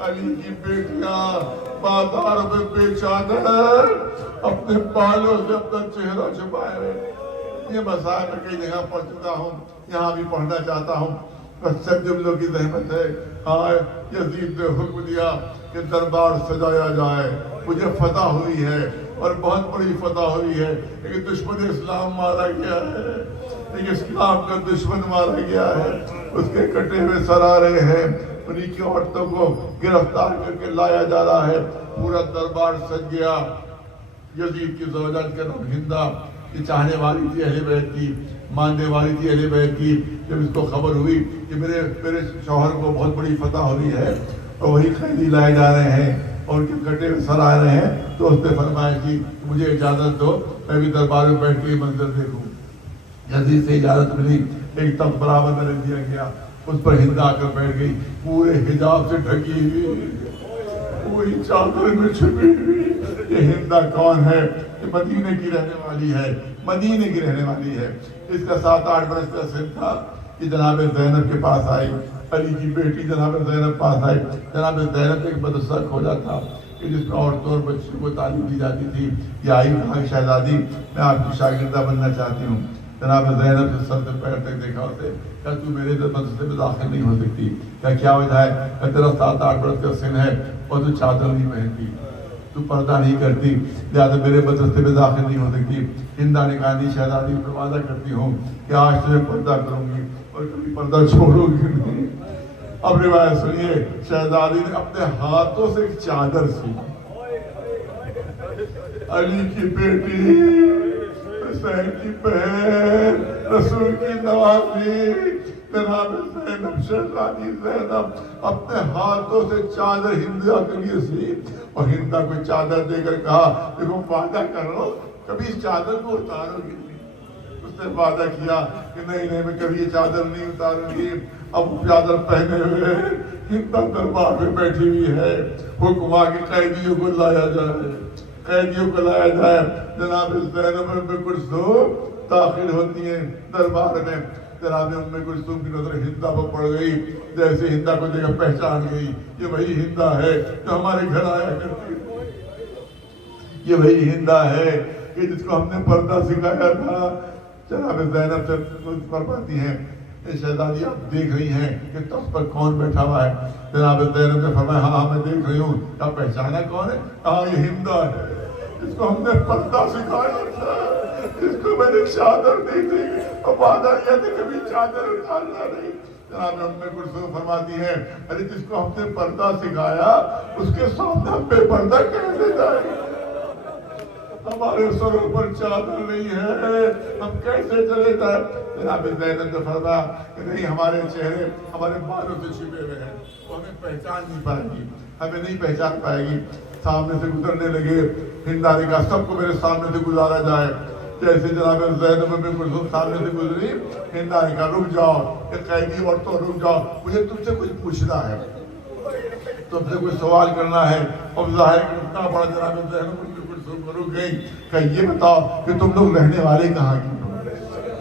علی کی بیٹیاں بازار میں بے چادر اپنے بالوں سے اپنا چہرہ چھپائے ہوئے. یہ مسائل میں کئی جگہ پڑھ چکا ہوں, یہاں بھی پڑھنا چاہتا ہوں. بس سب جملوں کی زحمت ہے. ہاں یزید نے حکم دیا کہ دربار سجایا جائے. مجھے فتح ہوئی ہے اور بہت بڑی فتح ہوئی ہے, لیکن دشمن اسلام مارا گیا ہے, ایک اسلام کا دشمن مارا گیا ہے, اس کے کٹے ہوئے سر آ رہے ہیں, انہی کی عورتوں کو گرفتار کر کے لایا جا رہا ہے. پورا دربار سج گیا. یزید کی زوجہ کا نام ہندا, یہ چاہنے والی تھی اہل بیت کی, ماننے والی تھی اہل بیت کی. جب اس کو خبر ہوئی کہ میرے شوہر کو بہت بڑی فتح ہوئی ہے اور وہی قیدی لائے جا رہے ہیں اور ان کے کٹے ہوئے سر آ رہے ہیں, تو اس نے فرمایا کہ مجھے اجازت دو, میں بھی دربار میں بیٹھ کے یہ منظر دیکھوں. یزید سے اجازت ملی, ایک تخت برابر میں رکھ دیا گیا, اس پر ہند آ کر بیٹھ گئی, پورے حجاب سے ڈھکی ہوئی, پوری چادر میں چھپی ہوئی. یہ ہندا کون ہے؟ یہ مدینے کی رہنے والی ہے, مدینے کی رہنے والی ہے. اس کا 7-8 برس کا سن تھا کہ جناب زینب کے پاس آئی, علی کی بیٹی جناب زینب پاس آئی. جناب زینب ایک مدرسہ کھولا تھا کہ جس میں عورتوں اور بچوں کو تعلیم دی جاتی تھی. یہ آئی, کہا شہزادی میں آپ کی شاگردہ بننا چاہتی ہوں. جناب زینب سے سر سے پیر تک دیکھا اسے, کہا تو میرے مدرسے میں داخل نہیں ہو سکتی. کیا وجہ ہے؟ کہ تیرا 7-8 برس کا سن ہے اور تو چادر نہیں پہنتی, تو پردہ نہیں کرتی, لہٰذا میرے مدرسے میں داخل نہیں ہو سکتی. ہندا نے کہا نہیں شہزادی, میں وعدہ کرتی ہوں کہ آج سے پردہ کروں گی اور کبھی پردہ چھوڑوں گی نہیں. اب روایت سنیے, شہزادی نے اپنے ہاتھوں سے ایک چادر سی, علی کی بیٹی, حسین کی بہن, رسول کی نوازی جناب زینب, شہزادی زینب اپنے ہاتھوں سے چادر ہندا کے لیے سی اور ہندا کو چادر دے کر کہا دیکھو وعدہ کرو کبھی اس چادر کو اتارو گی نہیں. اس نے وعدہ کیا کہ نہیں میں کبھی یہ چادر نہیں اتاروں گی. اب چادر پہنے ہوئے ہندا دربار میں بیٹھی ہوئی ہے. حکم آ کے قیدیوں کو لایا جائے, قیدیوں کو لایا جائے. جناب زینب ام کلثوم داخل ہوتی ہیں دربار میں. جناب ام کلثوم کی نظر ہندا پر پڑ گئی. جیسے ہندا کو دیکھا پہچان گئی, یہ وہی ہندا ہے جو ہمارے گھر آیا کرتی, یہ وہی ہندا ہے کہ جس کو ہم نے پردہ سکھایا تھا. جناب زینب سے فرماتی ہیں شہزادی آپ دیکھ رہی ہیں کہ تخت پر کون بیٹھا ہوا ہے؟ جناب زینب نے فرمایا ہاں میں دیکھ رہی ہوں. کیا پہچانا کون ہے؟ کہا یہ ہندا ہے جس کو ہم نے پردہ سکھایا تھا, جس کو میں نے چادر دی تھی اور وعدہ کیا تھا کبھی چادر اتارنا نہیں. جناب ام کلثوم فرماتی ہے ارے جس کو ہم نے پردہ سکھایا اس کے سامنے ہم بے پردہ کیسے جائیں؟ ہمارے سروں پر چادر نہیں ہے, ہم کیسے چلے جائیں؟ جناب زینب نے فرمایا کہ نہیں, ہمارے چہرے ہمارے بالوں سے چھپے ہوئے ہیں, وہ ہمیں پہچان نہیں پائے گی, ہمیں نہیں پہچان پائے گی. سامنے سے گزرنے لگے. ہندا نے کہا سب کو میرے سامنے سے گزارا جائے. جیسے جناب زینب ام کلثوم سامنے سے گزری, ہندا نے کہا رک جاؤ, یہ قیدی عورتوں رک جاؤ, مجھے تم سے کچھ پوچھنا ہے, تم سے کچھ سوال کرنا ہے. اور ظاہر اتنا بڑا جناب زینب ام کلثوم کو رک گئی کہ یہ بتاؤ کہ تم لوگ رہنے والے کہاں کی ہو,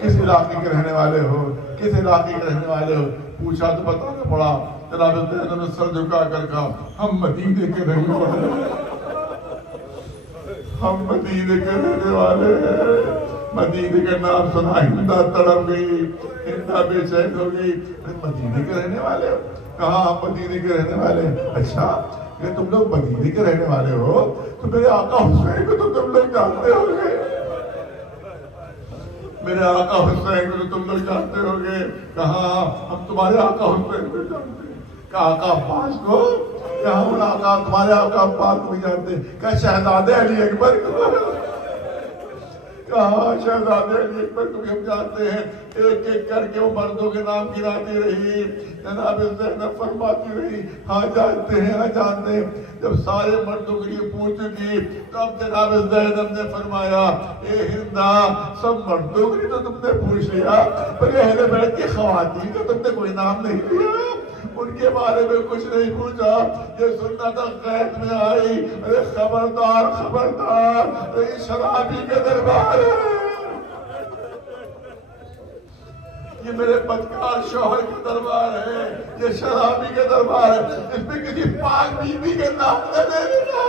کس علاقے کے رہنے والے ہو, کس علاقے کے رہنے والے ہو؟ پوچھا تو بتانا پڑا. جناب زینب نے سر جھکا کر کہا ہم مدینے کے رہنے والے ہیں, ہم مدینے کے رہنے والے ہیں. مدینے کا نام سنا ہندا تڑپ گئی, ہندا بے چین ہو گئی. مدینے کے رہنے والے ہو؟ کہاں ہم مدینے کے رہنے والے ہیں. اچھا کہ تم لوگ مدینے کے رہنے والے ہو تو میرے آقا حسین کو تو تم لوگ جانتے ہو گے, میرے آقا حسین کو تو تم لوگ جانتے ہو گے. کہاں ہم تمہارے آقا حسین کو جانتے ہیں. کہ آقا عباس کو, کہ ہم آقا تمہارے آقا عباس کو بھی جانتے ہیں. کہ شہزادے علی اکبر کو, کہاں شہزادے علی اکبر کو بھی ہم جانتے ہیں. ایک ایک کر کے وہ مردوں کے نام گراتی رہی. جناب زینب فرماتی رہی ہاں جانتے ہیں, ہاں جانتے ہیں. جب سارے مردوں کے لیے پوچھ چکی تو اب جناب زینب نے فرمایا اے ہندا سب مردوں کے لیے تو تم نے پوچھ لیا, پر اہل بیت کی خواتین کا تم نے کوئی نام نہیں لیا, ان کے بارے میں کچھ نہیں پوچھا. یہ سنت غیب میں آئی. ارے خبردار خبردار, یہ شرابی کا دربار ہے, یہ میرے بدکار شوہر کا دربار ہے، یہ شرابی کا دربار ہے، اس میں کسی پاک بیوی کا نام نہ لے لینا،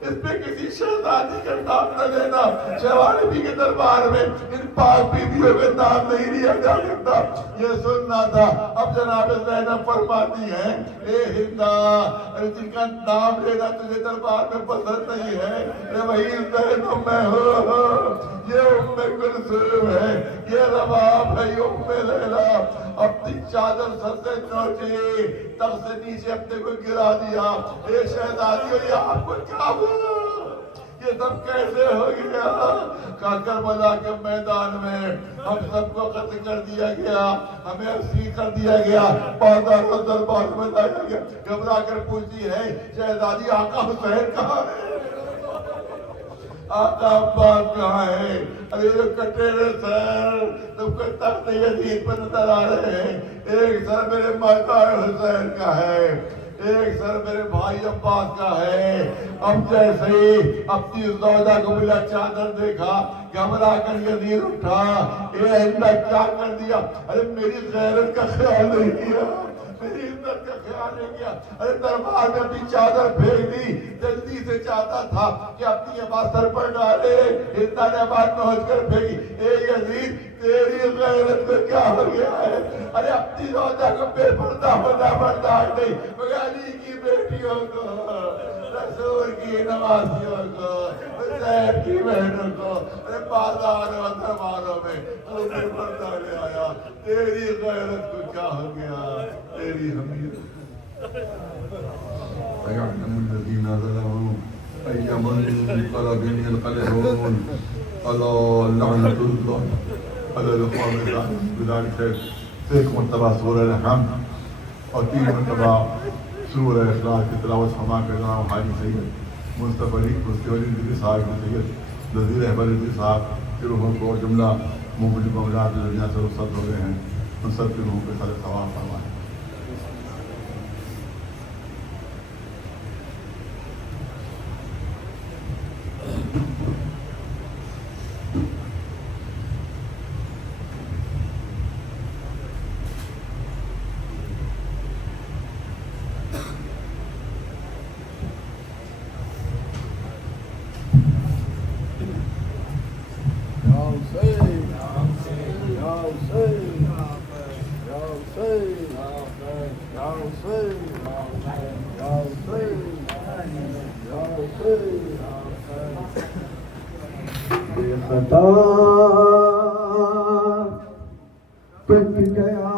اس میں کسی شہزادی کا نام نہ لینا، شہوانی کے دربار میں ان پاک بیویوں کا نام نہیں لیا جا سکتا، یہ سننا تھا۔ اب جناب زینب فرماتی ہیں اے ہندا، جن کا نام لینا تجھے دربار میں پسند نہیں ہے، وہی زینب میں ہوں، یہ ام کلثوم ہے، یہ رباب ہے، یہ ام لیلا۔ اپنی چادر سر سے نوچی، تخت سے نیچے اپنے کو گرا دیا، اے شہزادیوں یہ آپ کو کیا ہوا؟ یہ سب کیسے ہو گیا؟ کربلا کے میدان میں ہم سب کو قتل کر دیا گیا، ہمیں اسیر کر دیا گیا، بازار و دربار میں لایا گیا۔ گھبرا کر پوچھتی ہے شہزادی آقا حسین کہاں ہے؟ آقا عباس کہاں ہے؟ ارے جو کٹیرے سر تم کو تخت یزید پر نظر آ رہے ہیں، ایک سر میرے مولا حسین کا ہے، ایک سر میرے بھائی عباس کا ہے۔ اب جیسے ہی اپنی زوجہ کو بلا چادر دیکھا، گھبرا کر یزید اٹھا، اے ہندا کیا کر دیا؟ ارے میری غیرت کا خیال نہیں کیا، میری عزت کا خیال نہیں کیا، ارے دربار میں اپنی چادر پھینک دی، جلدی سے چاہتا تھا کہ اپنی عباس سر پر ڈالے، ہندا نے بات پہنچ کر پھینکی، اے یزید تیری غیرت کو کیا ہو گیا ہے؟ ارے اپنی زوجہ کو بے پردہ ہونا برداشت نہیں، مگر علی کی بیٹیوں کو، رسول کی نوازیوں کو، حسین کی بہنوں کو، ارے بازاروں اور درباروں میں بے پردہ لے آیا، تیری غیرت کو کیا ہو گیا؟ تیری حمید فَيَعْلَمُ الَّذِينَ ظَلَمُوا أَيَّ مُنقَلَبٍ يَنقَلِبُونَ أَلَا لَعْنَةُ اللَّهِ عَلَى الْقَوْمِ الظَّالِمِينَ۔ بذلك سے ایک مرتبہ سورہ الحمد اور 3 مرتبہ سورہ اخلاص کی تلاوت فرما کر جناب حاجی سید مصطفی علی ندوی صاحب سید نذیر احمد ندوی صاحب کی روحوں کو جملہ مبلغ اولاد دنیا سے رخصت ہو گئے ہیں، ان سب کی روحوں پہ خیر ثواب فرمائے۔ خطا کٹ گیا